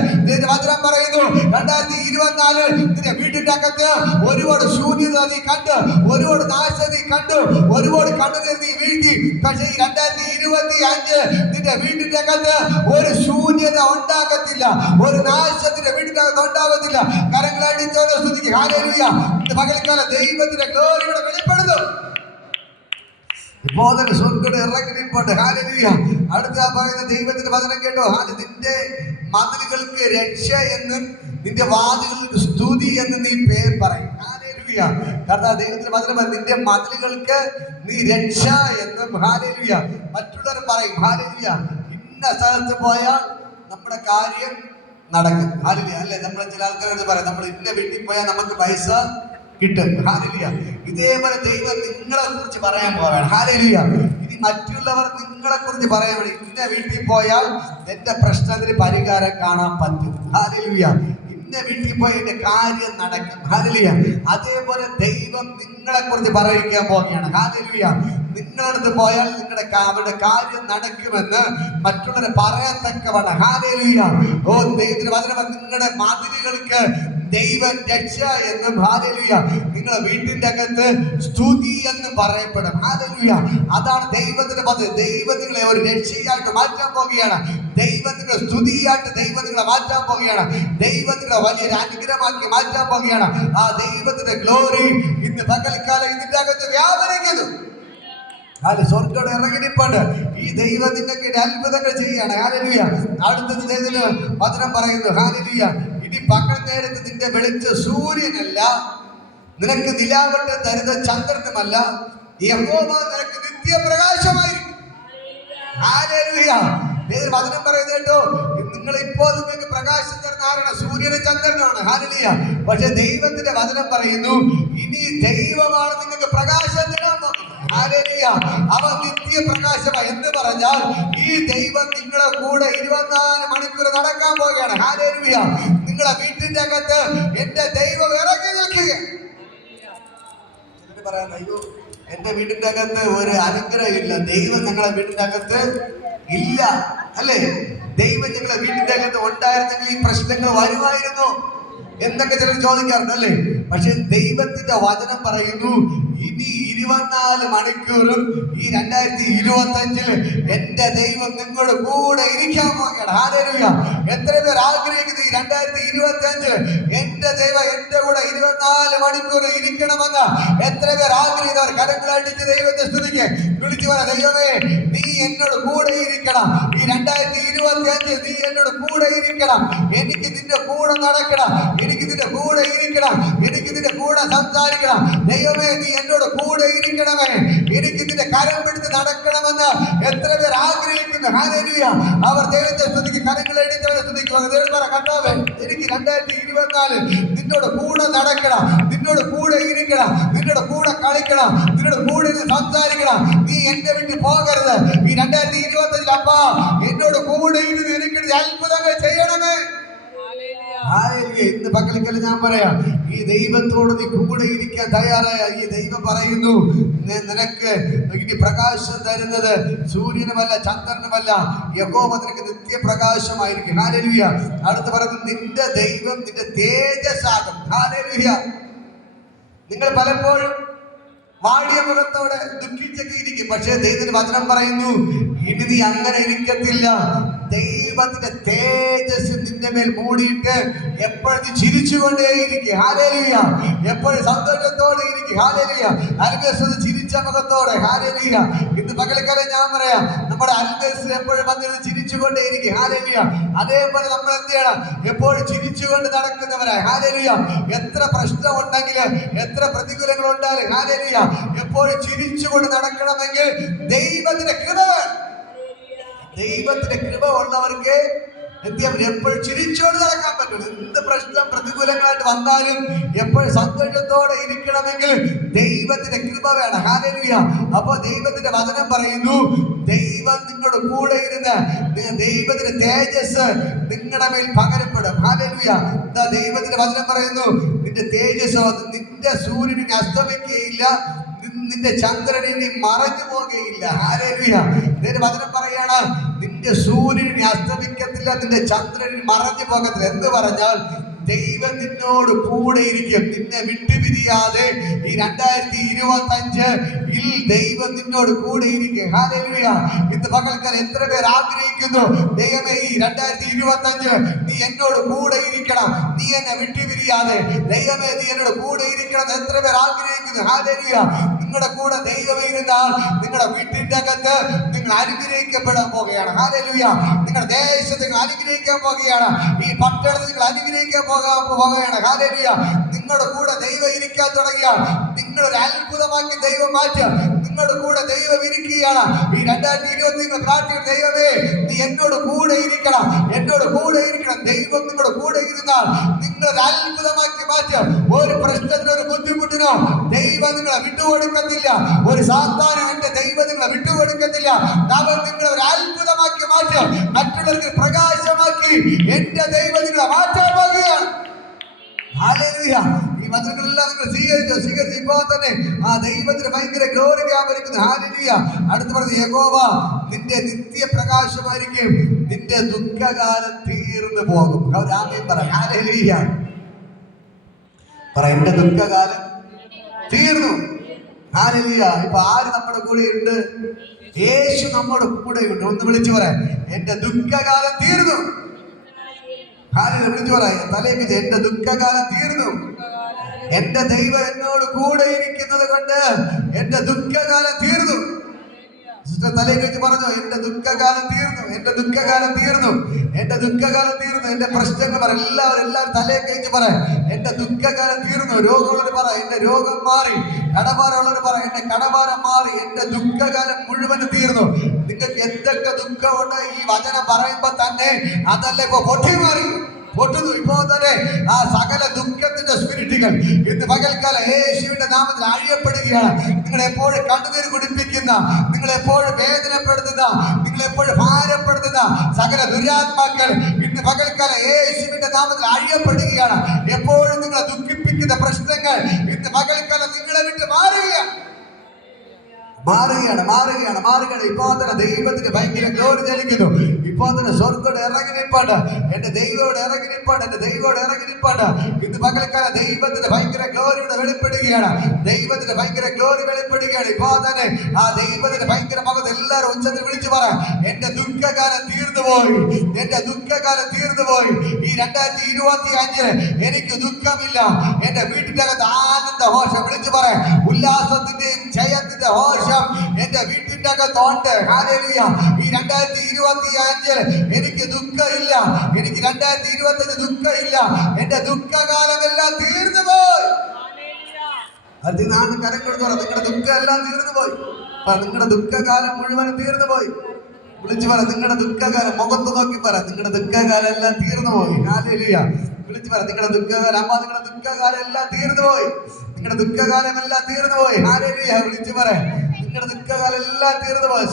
വചനം പറയുന്നു, 2024 നിന്റെ വീട്ടിന്റെ അകത്ത് ഒരുപാട് ശൂന്യത നീ കണ്ടു, ഒരുപാട് നാശം നീ കണ്ടു, ഒരുപാട് കണ്ണുനീർ നീ വീഴ്ത്തി. പക്ഷേ ഈ 2025 നിന്റെ വീട്ടിന്റെ അകത്ത് ഒരു ശൂന്യത ഉണ്ടാകത്തില്ല, ഒരു നാശത്തിന്റെ വീട്ടിന്റെ അകത്ത് ഉണ്ടാകത്തില്ല. കരങ്ങളായിട്ട് അടിച്ചവരെ സ്തുതിക്കുക. ഹല്ലേലൂയ. ഇന്ന് പകൽക്കാലം ദൈവത്തിന്റെ ഗ്ലോറി ഇവിടെ വെളിപ്പെടുന്നു. ഇപ്പോൾ തന്നെ സ്വർഗ്ഗം ഇറങ്ങി നിൽപ്പുണ്ട്. ഹല്ലേലൂയ. അടുത്ത പറയുന്ന ദൈവത്തിന്റെ വചനം കേട്ടോ. നിന്റെ മതിലുകൾക്ക് രക്ഷ എന്നും നിന്റെ വാതിലുകൾക്ക് സ്തുതി എന്ന് നീ പേർ പറയും. ഹല്ലേലൂയ. കർത്താവ് ദൈവത്തിന്റെ വചനം നിന്റെ മതിലുകൾക്ക് നീ രക്ഷ എന്നും ഹല്ലേലൂയ മറ്റുള്ളവർ പറയും. ഹല്ലേലൂയ. ഇന്ന സ്ഥലത്ത് പോയാൽ നമ്മുടെ കാര്യം നടക്കും. ഹല്ലേലൂയ. അല്ലെ, നമ്മൾ ചില ആൾക്കാരോട് പറയാം, നമ്മൾ ഇന്ന വീട്ടിൽ പോയാൽ നമുക്ക് പൈസ കിട്ടും. ഹല്ലേലൂയ. ഇതേപോലെ ദൈവം നിങ്ങളെ കുറിച്ച് പറയാൻ പോവാണ്. ഹല്ലേലൂയ. ഇനി മറ്റുള്ളവർ നിങ്ങളെ കുറിച്ച് പറയാൻ വേണ്ടി ഇന്ന വീട്ടിൽ പോയാൽ എന്റെ പ്രശ്നത്തിന് പരിഹാരം കാണാൻ പറ്റും. ഹല്ലേലൂയ. ഇന്ന വീട്ടിൽ പോയി എന്റെ കാര്യം നടക്കും. ഹല്ലേലൂയ. അതേപോലെ ദൈവം നിങ്ങളെ കുറിച്ച് പറയിക്കാൻ പോവുകയാണ്. ഹല്ലേലൂയ. നിങ്ങളടുത്ത് പോയാൽ അവരുടെ കാര്യം നടക്കുമെന്ന് മറ്റുള്ളവരെ പറയത്തക്കവണ്ണം. ഹല്ലേലൂയ. ഓ ദൈവത്തിന് വചനം നിങ്ങളുടെ മതിലുകൾക്ക് ദൈവം രക്ഷ എന്നും ഹല്ലേലൂയ നിങ്ങളുടെ വീട്ടിന്റെ അകത്ത് സ്തുതി എന്ന് പറയപ്പെടും. ഹല്ലേലൂയ. അതാണ് ദൈവത്തിന്റെ പദ്ധതി. ദൈവം നിങ്ങളെ ഒരു രക്ഷയായിട്ട് മാറ്റാൻ പോവുകയാണ്. ദൈവം നിങ്ങളെ സ്തുതിയായിട്ട് ദൈവം നിങ്ങളെ മാറ്റാൻ പോവുകയാണ്. ദൈവം നിങ്ങളെ വലിയൊരു അനുഗ്രഹമാക്കി മാറ്റാൻ പോവുകയാണ്. ആ ദൈവത്തിന്റെ ഗ്ലോറി ഇന്ന് പകൽക്കാലം ഇതിന്റെ അകത്ത് വ്യാപരിക്കുന്നു. സ്വർഗ്ഗം ഇറങ്ങി നിൽപ്പുണ്ട്. ഈ ദൈവം നിങ്ങൾക്ക് അത്ഭുതങ്ങൾ ചെയ്യാണ്. ഹല്ലേലൂയ. അടുത്തത് ദൈവത്തിന് വചനം പറയുന്നു. ഹല്ലേലൂയ. ഇനി പകൽ നേരത്ത് നിന്റെ വെളിച്ച സൂര്യനല്ല, നിനക്ക് നിലാവട്ട് തരുന്ന ചന്ദ്രനുമല്ല, യഹോവ നിനക്ക് നിത്യപ്രകാശമായിരിക്കും. ഹല്ലേലൂയ. വചനം പറയുന്നത് കേട്ടോ, നിങ്ങൾ ഇപ്പോൾ നിങ്ങൾക്ക് പ്രകാശം തരുന്ന ആരാണ്? സൂര്യനും ചന്ദ്രനാണ്. ഹല്ലേലൂയ. പക്ഷെ ദൈവത്തിന്റെ വചനം പറയുന്നു ഇനി ദൈവമാണ് നിങ്ങൾക്ക് പ്രകാശം തരാൻ പോകുന്നത്. ഹല്ലേലൂയ. അവ നിത്യപ്രകാശമായി എന്ന് പറഞ്ഞാൽ ഈ ദൈവം നിങ്ങളെ കൂടെ 24 മണിക്കൂർ നടക്കാൻ പോവുകയാണ്. ഹല്ലേലൂയ. നിങ്ങളെ വീട്ടിന്റെ അകത്ത് എന്റെ ദൈവം ഇറങ്ങി നിൽക്കുകയാണ്. പറയാൻ അയ്യോ എന്റെ വീടിന്റെ അകത്ത് ഒരു അനുഗ്രഹം ഇല്ല, ദൈവം ഞങ്ങളെ വീടിന്റെ അകത്ത് ഇല്ല. അല്ലേ, ദൈവം ഞങ്ങളെ വീടിന്റെ അകത്ത് ഉണ്ടായിരുന്നെങ്കിൽ ഈ പ്രശ്നങ്ങൾ വരുമായിരുന്നു എന്നൊക്കെ ചിലർ ചോദിക്കാറുണ്ട്. അല്ലേ, പക്ഷെ ദൈവത്തിന്റെ വചനം പറയുന്നു ഇനി 24 മണിക്കൂറും ഈ 2025 എന്റെ ദൈവം നിങ്ങളുടെ കൂടെ ഇരിക്കാൻ പോവുകയാണ്. ഹല്ലേലൂയ. എത്ര പേർ ആഗ്രഹിക്കുന്നു ഈ 2025 എന്റെ ദൈവം എന്റെ കൂടെ 24 മണിക്കൂർ ഇരിക്കണമെന്ന്? എത്ര പേർ ആഗ്രഹിക്കുന്നവർ കരങ്ങളടിച്ച് ദൈവത്തെ സ്തുതിക്ക് വിളിച്ചു പറ, ദൈവമേ നീ എന്നോട് കൂടെ ഇരിക്കണം. ഈ 2025 നീ എന്നോട് കൂടെ ഇരിക്കണം. എനിക്ക് നിന്റെ കൂടെ നടക്കണം, എനിക്ക് നിന്റെ കൂടെ ഇരിക്കണം, എനിക്ക് നിന്റെ കൂടെ സംസാരിക്കണം. ദൈവമേ നീ എന്നോട് കൂടെ ഇരിക്കണമേ, എനിക്ക് നിന്റെ കരം പിടിച്ച് നടക്കണമെന്ന് എത്ര പേർ ആഗ്രഹിക്കുന്നു? ഹല്ലേലൂയ. അവർ ദൈവത്തെ സ്തുതിക്ക് കരങ്ങളടിച്ചവരെ സ്തുതിക്കുക. ദൈവം പറ, കർത്താവേ എനിക്ക് 2024 നിന്നോട് കൂടെ നടക്കണം, നിന്നോട് കൂടെ ഇരിക്കണം, നിന്നോട് കൂടെ കളിക്കണം, നിന്നോട് കൂടെ സംസാരിക്കണം. നീ എന്റെ വീട്ടിൽ പോകരുത്. ഈ 2025 അപ്പാ എന്നോട് കൂടെ ഇരുന്ന് എനിക്ക് അത്ഭുതങ്ങൾ ചെയ്യണമേ. ഇന്ന് പകൽക്കൽ ഞാൻ പറയാം, ഈ ദൈവത്തോട് നീ കൂടെ ഇരിക്കാൻ തയ്യാറായ ഈ ദൈവം പറയുന്നു നിനക്ക് ഇനി പ്രകാശം തരുന്നത് സൂര്യനുമല്ല ചന്ദ്രനുമല്ല, യഹോവ നിനക്ക് നിത്യപ്രകാശമായിരിക്കും. ഹല്ലേലൂയ. അടുത്ത് പറയുന്നു നിന്റെ ദൈവം നിന്റെ തേജസ്സാകും. ഹല്ലേലൂയ. നിങ്ങൾ പലപ്പോഴും വാടിയ മുഖത്തോടെ ദുഃഖിച്ചൊക്കെ ഇരിക്കും, പക്ഷേ ദൈവത്തിന്റെ വചനം പറയുന്നു ഇനി നീ അങ്ങനെ ഇരിക്കത്തില്ല. ദൈവത്തിന്റെ തേജസ് നിന്റെ മേൽ മൂടിയിട്ട് എപ്പോഴും ചിരിച്ചുകൊണ്ടേയിരിക്കും. ഹല്ലേലൂയ. എപ്പോഴും സന്തോഷത്തോടെ ഇരിക്കും. ഹല്ലേലൂയ. അൽബേസ് ചിരിച്ച മുഖത്തോടെ. ഹല്ലേലൂയ. ഇന്ന് പകൽക്കാലം ഞാൻ പറയാം, നമ്മുടെ അൽബേസ് എപ്പോഴും വന്നിരുന്ന് ചിരിച്ചുകൊണ്ടേയിരിക്കും. ഹല്ലേലൂയ. അതേപോലെ നമ്മൾ എന്ത് ചെയ്യണം? എപ്പോഴും ചിരിച്ചുകൊണ്ട് നടക്കുന്നവരായി. ഹല്ലേലൂയ. എത്ര പ്രശ്നം ഉണ്ടെങ്കിലും എത്ര പ്രതികൂലങ്ങൾ ഉണ്ടായാലും ഹല്ലേലൂയ എപ്പോഴും ചിരിച്ചുകൊണ്ട് നടക്കണമെങ്കിൽ ദൈവത്തിന്റെ കൃപ വേണം. ദൈവത്തിന്റെ കൃപ ഉള്ളവർക്ക് എപ്പോഴും ചിരിച്ചോട് നടക്കാൻ പറ്റുള്ളൂ. എന്ത് പ്രശ്നം പ്രതികൂലങ്ങളായിട്ട് വന്നാലും എപ്പോഴും സന്തോഷത്തോടെ ഇരിക്കണമെങ്കിൽ ദൈവത്തിന്റെ കൃപ വേണം. ഹല്ലേലൂയ. അപ്പൊ ദൈവത്തിന്റെ വചനം പറയുന്നു ദൈവം നിങ്ങളുടെ കൂടെ ഇരുന്ന് ദൈവത്തിന്റെ തേജസ് നിങ്ങളുടെ മേൽ പകരപ്പെടും. ഹല്ലേലൂയ. ദൈവത്തിന്റെ വചനം പറയുന്നു നിന്റെ തേജസ് നിന്റെ സൂര്യനെ അസ്തമിക്കുകയില്ല, നിന്റെ ചന്ദ്രൻ ഇനി മറഞ്ഞു പോകുകയില്ല. ഹല്ലേലൂയ. ഇതിന്റെ വചനം പറയാണ് നിന്റെ സൂര്യൻ അസ്തമിക്കത്തില്ല, നിന്റെ ചന്ദ്രൻ മറഞ്ഞു പോകത്തില്ല. എന്ന് പറഞ്ഞാൽ ദൈവം നിന്നോട് കൂടെ ഇരിക്കും. നിന്നെ വിട്ടുപിരിയാതെ ഈ 2025 ദൈവം നിന്നോട് കൂടെ ഇരിക്കും. ഹല്ലേലൂയ. ഇന്ന് പകൽക്കാലം എത്ര പേർ ആഗ്രഹിക്കുന്നു, ദൈവമേ ഈ 2025 നീ എന്നോട് കൂടെ ഇരിക്കണം, നീ എന്നെ വിട്ടുപിരിയാതെ, ദൈവമേ നീ എന്നോട് കൂടെ ഇരിക്കണം. എത്ര പേർ ആഗ്രഹിക്കുന്നു? ഹല്ലേലൂയ. നിങ്ങളുടെ കൂടെ ദൈവം ഇരുന്നാൽ നിങ്ങളുടെ വീട്ടിന്റെ അകത്ത് നിങ്ങൾ അനുഗ്രഹിക്കപ്പെടാൻ പോകുകയാണ്. ഹല്ലേലൂയ. നിങ്ങളുടെ ദേശത്ത് നിങ്ങൾ അനുഗ്രഹിക്കാൻ പോകുകയാണ്. ഈ പട്ടണത്തിൽ നിങ്ങൾ അനുഗ്രഹിക്കാൻ പോകുകയാണ്. ഹല്ലേലൂയ. നിങ്ങളുടെ കൂടെ ദൈവം ഇരിക്കാൻ തുടങ്ങിയാൽ നിങ്ങളൊരു അത്ഭുതമാക്കി ദൈവം മാറ്റുക. നിങ്ങളുടെ കൂടെ ദൈവം ഇരിക്കുകയാണ്. ഈ 2020 നിങ്ങൾ പ്രാർത്ഥിക്കുന്ന, ദൈവമേ നീ എന്നോട് കൂടെ ഇരിക്കണം, എന്നോട് കൂടെ ഇരിക്കണം. ദൈവം നിങ്ങളുടെ കൂടെ ഇരുന്നാൽ നിങ്ങളൊരു അത്ഭുതമാക്കി മാറ്റുക. ഒരു പ്രശ്നത്തിനോ ഒരു ബുദ്ധിമുട്ടിനോ ദൈവം നിങ്ങളെ വിട്ടുകൊടുക്കത്തില്ല. ഒരു സാത്താനും എന്റെ ദൈവം നിങ്ങളെ വിട്ടുകൊടുക്കത്തില്ല. അവൻ നിങ്ങളെ ഒരു അത്ഭുതമാക്കി മാറ്റുക, മറ്റുള്ളവർക്ക് പ്രകാശമാക്കി എന്റെ ദൈവം നിങ്ങളെ മാറ്റാൻ പോകുകയാണ്. ഹല്ലേലൂയ. ഈ വചനങ്ങളെല്ലാം നിങ്ങൾ സ്വീകരിച്ച് ഇപ്പോൾ തന്നെ ആ ദൈവത്തിന് ഭയങ്കര ഗ്ലോറി വ്യാപരിക്കുന്നു. ഹല്ലേലൂയ. അടുത്ത് പറഞ്ഞ യഹോവ നിന്റെ നിത്യപ്രകാശമായിരിക്കും, നിന്റെ ദുഃഖകാലം തീർന്നു പോകും. ആമേൻ പറ. ഹല്ലേലൂയ. പറ, എന്റെ ദുഃഖകാലം തീർന്നു. ഹല്ലേലൂയ. ഇപ്പൊ ആര് നമ്മുടെ കൂടെ ഉണ്ട്? യേശു നമ്മുടെ കൂടെ ഉണ്ട്. ഒന്ന് വിളിച്ചു പറയാം, എന്റെ ദുഃഖകാലം തീർന്നു. വിളിച്ചു പറയാം, തലയിപ്പിച്ച്, എന്റെ ദുഃഖകാലം തീർന്നു. എന്റെ ദൈവം എന്നോട് കൂടെ ഇരിക്കുന്നത് കൊണ്ട് എന്റെ ദുഃഖകാലം തീർന്നു. തലയിൽ വെച്ച് പറഞ്ഞു, എന്റെ ദുഃഖകാലം തീർന്നു, എന്റെ ദുഃഖകാലം തീർന്നു, എന്റെ ദുഃഖകാലം തീർന്നു. എന്റെ പ്രശ്നങ്ങൾ പറ, എല്ലാവരും തലയെ കഴിച്ച് പറ, എന്റെ ദുഃഖകാലം തീർന്നു. രോഗമുള്ളവർ പറ, എന്റെ രോഗം മാറി. കടഭാരമുള്ളവർ പറ, എന്റെ കടഭാരം മാറി. എന്റെ ദുഃഖകാലം മുഴുവനും തീർന്നു. നിങ്ങൾക്ക് എന്തൊക്കെ ദുഃഖമുണ്ട് ഈ വചനം പറയുമ്പോ തന്നെ അതല്ല ഇപ്പൊ പൊട്ടി മാറി പൊട്ടുന്നു. ഇപ്പോ തന്നെ ആ സകല ദുഃഖത്തിന്റെ സ്പിരിറ്റുകൾ ഇന്ന് പകൽക്കാലം യേശുവിന്റെ നാമത്തിൽ അഴിയപ്പെടുകയാണ്. നിങ്ങളെപ്പോഴും കണ്ണുനീർ കുടിപ്പിക്കുന്ന, നിങ്ങളെപ്പോഴും വേദനപ്പെടുത്തുന്ന, നിങ്ങളെപ്പോഴും ഭാരപ്പെടുത്തുന്ന സകല ദുരാത്മാക്കൾ ഇന്ന് പകൽക്കാലം യേശുവിന്റെ നാമത്തിൽ അഴിയപ്പെടുകയാണ്. എപ്പോഴും നിങ്ങളെ ദുഃഖിപ്പിക്കുന്ന പ്രശ്നങ്ങൾ ഇന്ന് പകൽക്കാലം നിങ്ങളെ വിട്ട് മാറുകയാണ്. ഇപ്പൊ തന്നെ ദൈവത്തിന് ഭയങ്കര ഗ്ലോറി ചലിക്കുന്നു. ഇപ്പൊ തന്നെ സ്വർഗ്ഗോട് ഇറങ്ങിനിപ്പാണ്, എന്റെ ദൈവോട് ഇറങ്ങിനിപ്പാണ്, എന്റെ ദൈവോട് ഇറങ്ങിനിപ്പാണ്. ഇന്ന് പകൽക്കാലം ദൈവത്തിന്റെ ഭയങ്കര ഗ്ലോറിയുടെ വെളിപ്പെടുകയാണ്. ദൈവത്തിന്റെ ഭയങ്കര ഗ്ലോറി വെളിപ്പെടുകയാണ്. ഇപ്പൊ തന്നെ ആ ദൈവത്തിന്റെ ഭയങ്കര മകത്ത് എല്ലാവരും ഉച്ചത്തിൽ വിളിച്ചു പറ, എന്റെ ദുഃഖകാലം തീർന്നുപോയി, എന്റെ ദുഃഖകാലം തീർന്നുപോയി. ഈ 2025 എനിക്ക് ദുഃഖമില്ല. എന്റെ വീട്ടിന്റെ അകത്ത് ആനന്ദ ഘോഷം വിളിച്ചു പറ, ഉല്ലാസത്തിന്റെയും ജയത്തിന്റെ ഘോഷം എന്റെ വീട്ടിന്റെ അകത്തുണ്ട്. ഹല്ലേലൂയ. ഈ 2025 എനിക്ക് ദുഃഖമില്ല, എനിക്ക് 2025 ദുഃഖമില്ല. എന്റെ ദുഃഖകാലമെല്ലാം തീർന്നുപോയി. അതിനാണ് കരം കൊടുത്തു പറ, നിങ്ങളുടെ ദുഃഖം എല്ലാം തീർന്നുപോയി. നിങ്ങളുടെ ദുഃഖകാലം മുഴുവനും തീർന്നുപോയി. വിളിച്ചു പറ, നിങ്ങളുടെ ദുഃഖകാലം മുഖത്ത് നോക്കി പറ, നിങ്ങളുടെ ദുഃഖകാലം എല്ലാം തീർന്നുപോയി. ഹല്ലേലൂയ. വിളിച്ചു പറ, നിങ്ങളുടെ ദുഃഖകാലം, അമ്മ നിങ്ങളുടെ ദുഃഖകാലം എല്ലാം തീർന്നുപോയി. നിങ്ങളുടെ ദുഃഖകാലം എല്ലാം തീർന്നുപോയി. ഹല്ലേലൂയ. വിളിച്ചു പറ, നിങ്ങളുടെ ദുഃഖകാലം എല്ലാം തീർന്നുപോയി.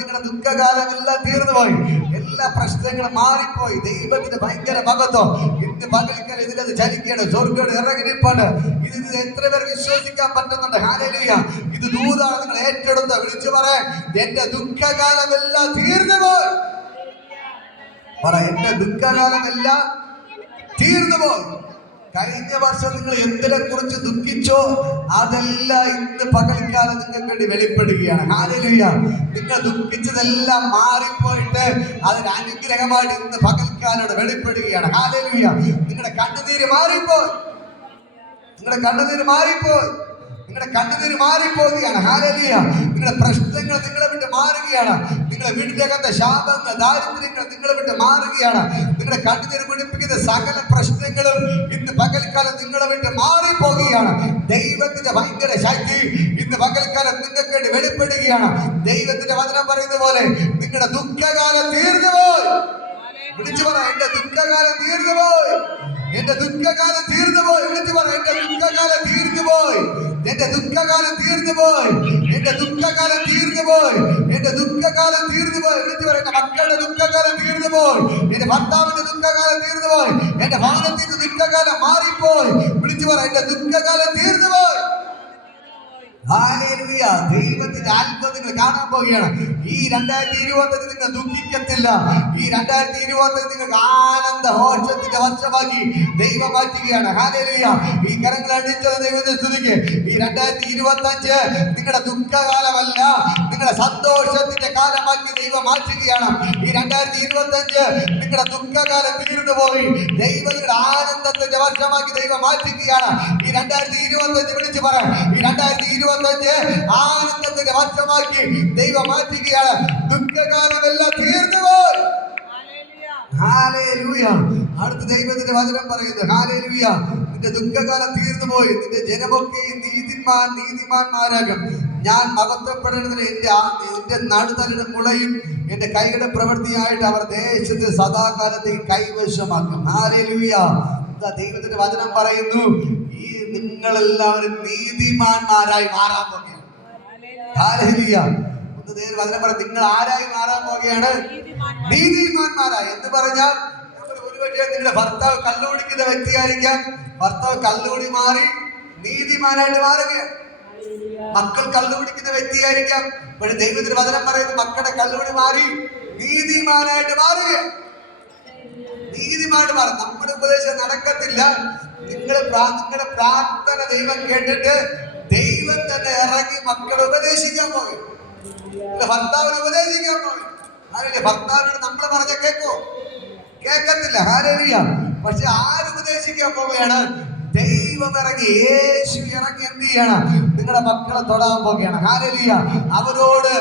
നിങ്ങളുടെ ദുഃഖകാലം എല്ലാം തീർന്നുപോയി. എല്ലാ പ്രശ്നങ്ങളും മാറിപ്പോയി. ദൈവത്തിന്റെ ഭയങ്കര മഹത്വം ഇന്ന് പകൽക്കാലം ഇതിലത് ചലിക്കുകയാണ്. സ്വർഗ്ഗം ഇറങ്ങിനിപ്പാണ്. ഇത് എത്ര പേർ വിശ്വസിക്കാൻ പറ്റുന്നുണ്ട്? ഹല്ലേലൂയ. ഇത് ദൂതാണ് നിങ്ങൾ ഏറ്റെടുത്ത. വിളിച്ചു പറ, എന്റെ ദുഃഖകാലം എല്ലാം തീർന്നുപോയി. പറ, എന്റെ ദുഃഖകാലം എല്ലാം തീർന്നുപോയി. കഴിഞ്ഞ വർഷം നിങ്ങൾ എന്തിനെ കുറിച്ച് ദുഃഖിച്ചോ അതെല്ലാം ഇന്ന് പകൽക്കാലം നിങ്ങൾക്ക് വേണ്ടി വെളിപ്പെടുകയാണ്. ഹല്ലേലൂയ. നിങ്ങൾ ദുഃഖിച്ചതെല്ലാം മാറിപ്പോയിട്ട് അതൊരു അനുഗ്രഹമായിട്ട് ഇന്ന് പകൽക്കാലം വെളിപ്പെടുകയാണ്. ഹല്ലേലൂയ. നിങ്ങളുടെ കണ്ണുനീര് മാറിപ്പോയി, നിങ്ങളുടെ കണ്ണുനീര് മാറിപ്പോയി, നിങ്ങളുടെ കണ്ണുനീര് മാറിപ്പോവുകയാണ്. ഹല്ലേലൂയ. നിങ്ങളുടെ പ്രശ്നങ്ങൾ നിങ്ങളെ വിട്ട് മാറുകയാണ്. നിങ്ങളുടെ വീട്ടിലേക്കത്തെ ശാപങ്ങൾ, ദാരിദ്ര്യങ്ങൾ നിങ്ങളെ വിട്ട് മാറുകയാണ്. നിങ്ങളുടെ കണ്ണുനീര് പിടിപ്പിക്കുന്ന സകല പ്രശ്നങ്ങളും ഇന്ന് പകൽക്കാലം നിങ്ങളെ വിട്ട് മാറിപ്പോകുകയാണ്. ദൈവത്തിന്റെ ഭയങ്കര ശക്തി ഇന്ന് പകൽക്കാലം നിങ്ങൾക്ക് വേണ്ടി വെളിപ്പെടുകയാണ്. ദൈവത്തിന്റെ വചനം പറയുന്ന പോലെ നിങ്ങളുടെ ദുഃഖകാലം തീർന്നുപോയി. വിളിച്ചു പറ, എന്റെ ദുഃഖകാലം തീർന്നുപോയി, എന്റെ ദുഃഖകാലം തീർന്നുപോയി. വിളിച്ചു പറ, എന്റെ ദുഃഖകാലം തീർന്നുപോയി, എന്റെ ദുഃഖകാലം തീർന്നുപോയി, എന്റെ ദുഃഖകാലം തീർന്നുപോയി, എന്റെ ദുഃഖകാലം തീർന്നുപോയി. വിളിച്ചു പറ, എന്റെ മക്കളുടെ ദുഃഖകാലം തീർന്നുപോയി, എന്റെ ഭർത്താവിന്റെ ദുഃഖകാലം തീർന്നുപോയി, എന്റെ ഭവനത്തിന്റെ ദുഃഖകാലം മാറിപ്പോയി. വിളിച്ചു പറ, എന്റെ ദുഃഖകാലം തീർന്നുപോയി. ഹല്ലേലൂയ. ദൈവത്തിന്റെ അത്ഭുതം നിങ്ങൾ കാണാൻ പോവുകയാണ്. ഈ 2025 നിങ്ങൾ ദുഃഖിക്കത്തില്ല. ഈ 2025 നിങ്ങൾക്ക് ആനന്ദ ഘോഷത്തിന്റെ വർഷമാക്കി ദൈവം മാറ്റുകയാണ്. ഹല്ലേലൂയ. ഈ കരങ്ങൾ അടിച്ചുള്ള ദൈവത്തെ സ്തുതിക്ക്. ഈ 2025 നിങ്ങളുടെ ദുഃഖകാലമല്ല, നിങ്ങളുടെ സന്തോഷത്തിന്റെ കാലമാക്കി ദൈവം മാറ്റുകയാണ്. ഈ 2025 നിങ്ങളുടെ ദുഃഖകാലം തീർന്നു പോയി ദൈവം നിങ്ങളുടെ ആനന്ദത്തിന്റെ വർഷമാക്കി ദൈവം മാറ്റുകയാണ്. ഈ 2025 വിളിച്ചു പറ, ഈ 2025 ആനന്ദത്തിന്റെ വർഷമാക്കി ദൈവം മാറ്റുകയാണ്. ദുഃഖകാലമെല്ലാം തീർന്നു പോയി. ഹല്ലേലൂയ. അടുത്ത ദൈവത്തിന്റെ വചനം പറയുന്നു, ഹല്ലേലൂയ, നിന്റെ ദുഃഖകാലം തീർന്നു പോയി. നിന്റെ ജനമൊക്കെ നീതിമാന്മാരാകും. ഞാൻ മഹത്വപ്പെടേണ്ടതിന് എന്റെ നടുതലിന് മുളയും എന്റെ കൈകളുടെ പ്രവൃത്തിയായിട്ട് അവർ ദേശത്ത് സദാകാലത്തേക്ക് കൈവശമാക്കും. ഹല്ലേലൂയ. ദൈവത്തിന്റെ വചനം പറയുന്നു, ഈ നിങ്ങളെല്ലാവരും നീതിമാന്മാരായി മാറാൻ പോകുകയാണ്. ഹല്ലേലൂയ. വചനം പറയും, നിങ്ങൾ ആരായി മാറാൻ പോകുകയാണ്? നീതിമാന്മാരായി. എന്ന് പറഞ്ഞാൽ ഒരുപക്ഷെ നിങ്ങളുടെ ഭർത്താവ് കള്ളുകുടിക്കുന്ന വ്യക്തിയായിരിക്കാം. ഭർത്താവ് കള്ളുകുടി മാറി നീതിമാനായിട്ട് മാറുകയാണ്. മക്കൾ കള്ളുകുടിക്കുന്ന വ്യക്തിയായിരിക്കാം. പക്ഷെ ദൈവത്തിന്റെ വചനം പറയുന്നത് മക്കളുടെ കള്ളുകുടി മാറി നീതിമാനായിട്ട് മാറുകയാണ്. നീതിമാനായിട്ട് മാറും. നമ്മുടെ ഉപദേശം നടക്കത്തില്ല. നിങ്ങളുടെ പ്രാർത്ഥന ദൈവം കേട്ടിട്ട് ദൈവം തന്നെ ഇറങ്ങി മക്കളെ ഉപദേശിക്കാൻ പോകും. ഭർത്താവിനെ ഉപദേശിക്കാൻ പോകും. ആരില്ല, ഭർത്താവിനോട് നമ്മൾ പറഞ്ഞ കേൾക്കത്തില്ല. ഹല്ലേലൂയ. പക്ഷെ ആര് ഉപദേശിക്കാൻ പോവുകയാണ്? ദൈവം ഇറങ്ങി, യേശു ഇറങ്ങി എന്ത് ചെയ്യണം? നിങ്ങളുടെ മക്കളെ തൊടാൻ പോവുകയാണ്. ഹല്ലേലൂയ. അവരോട്,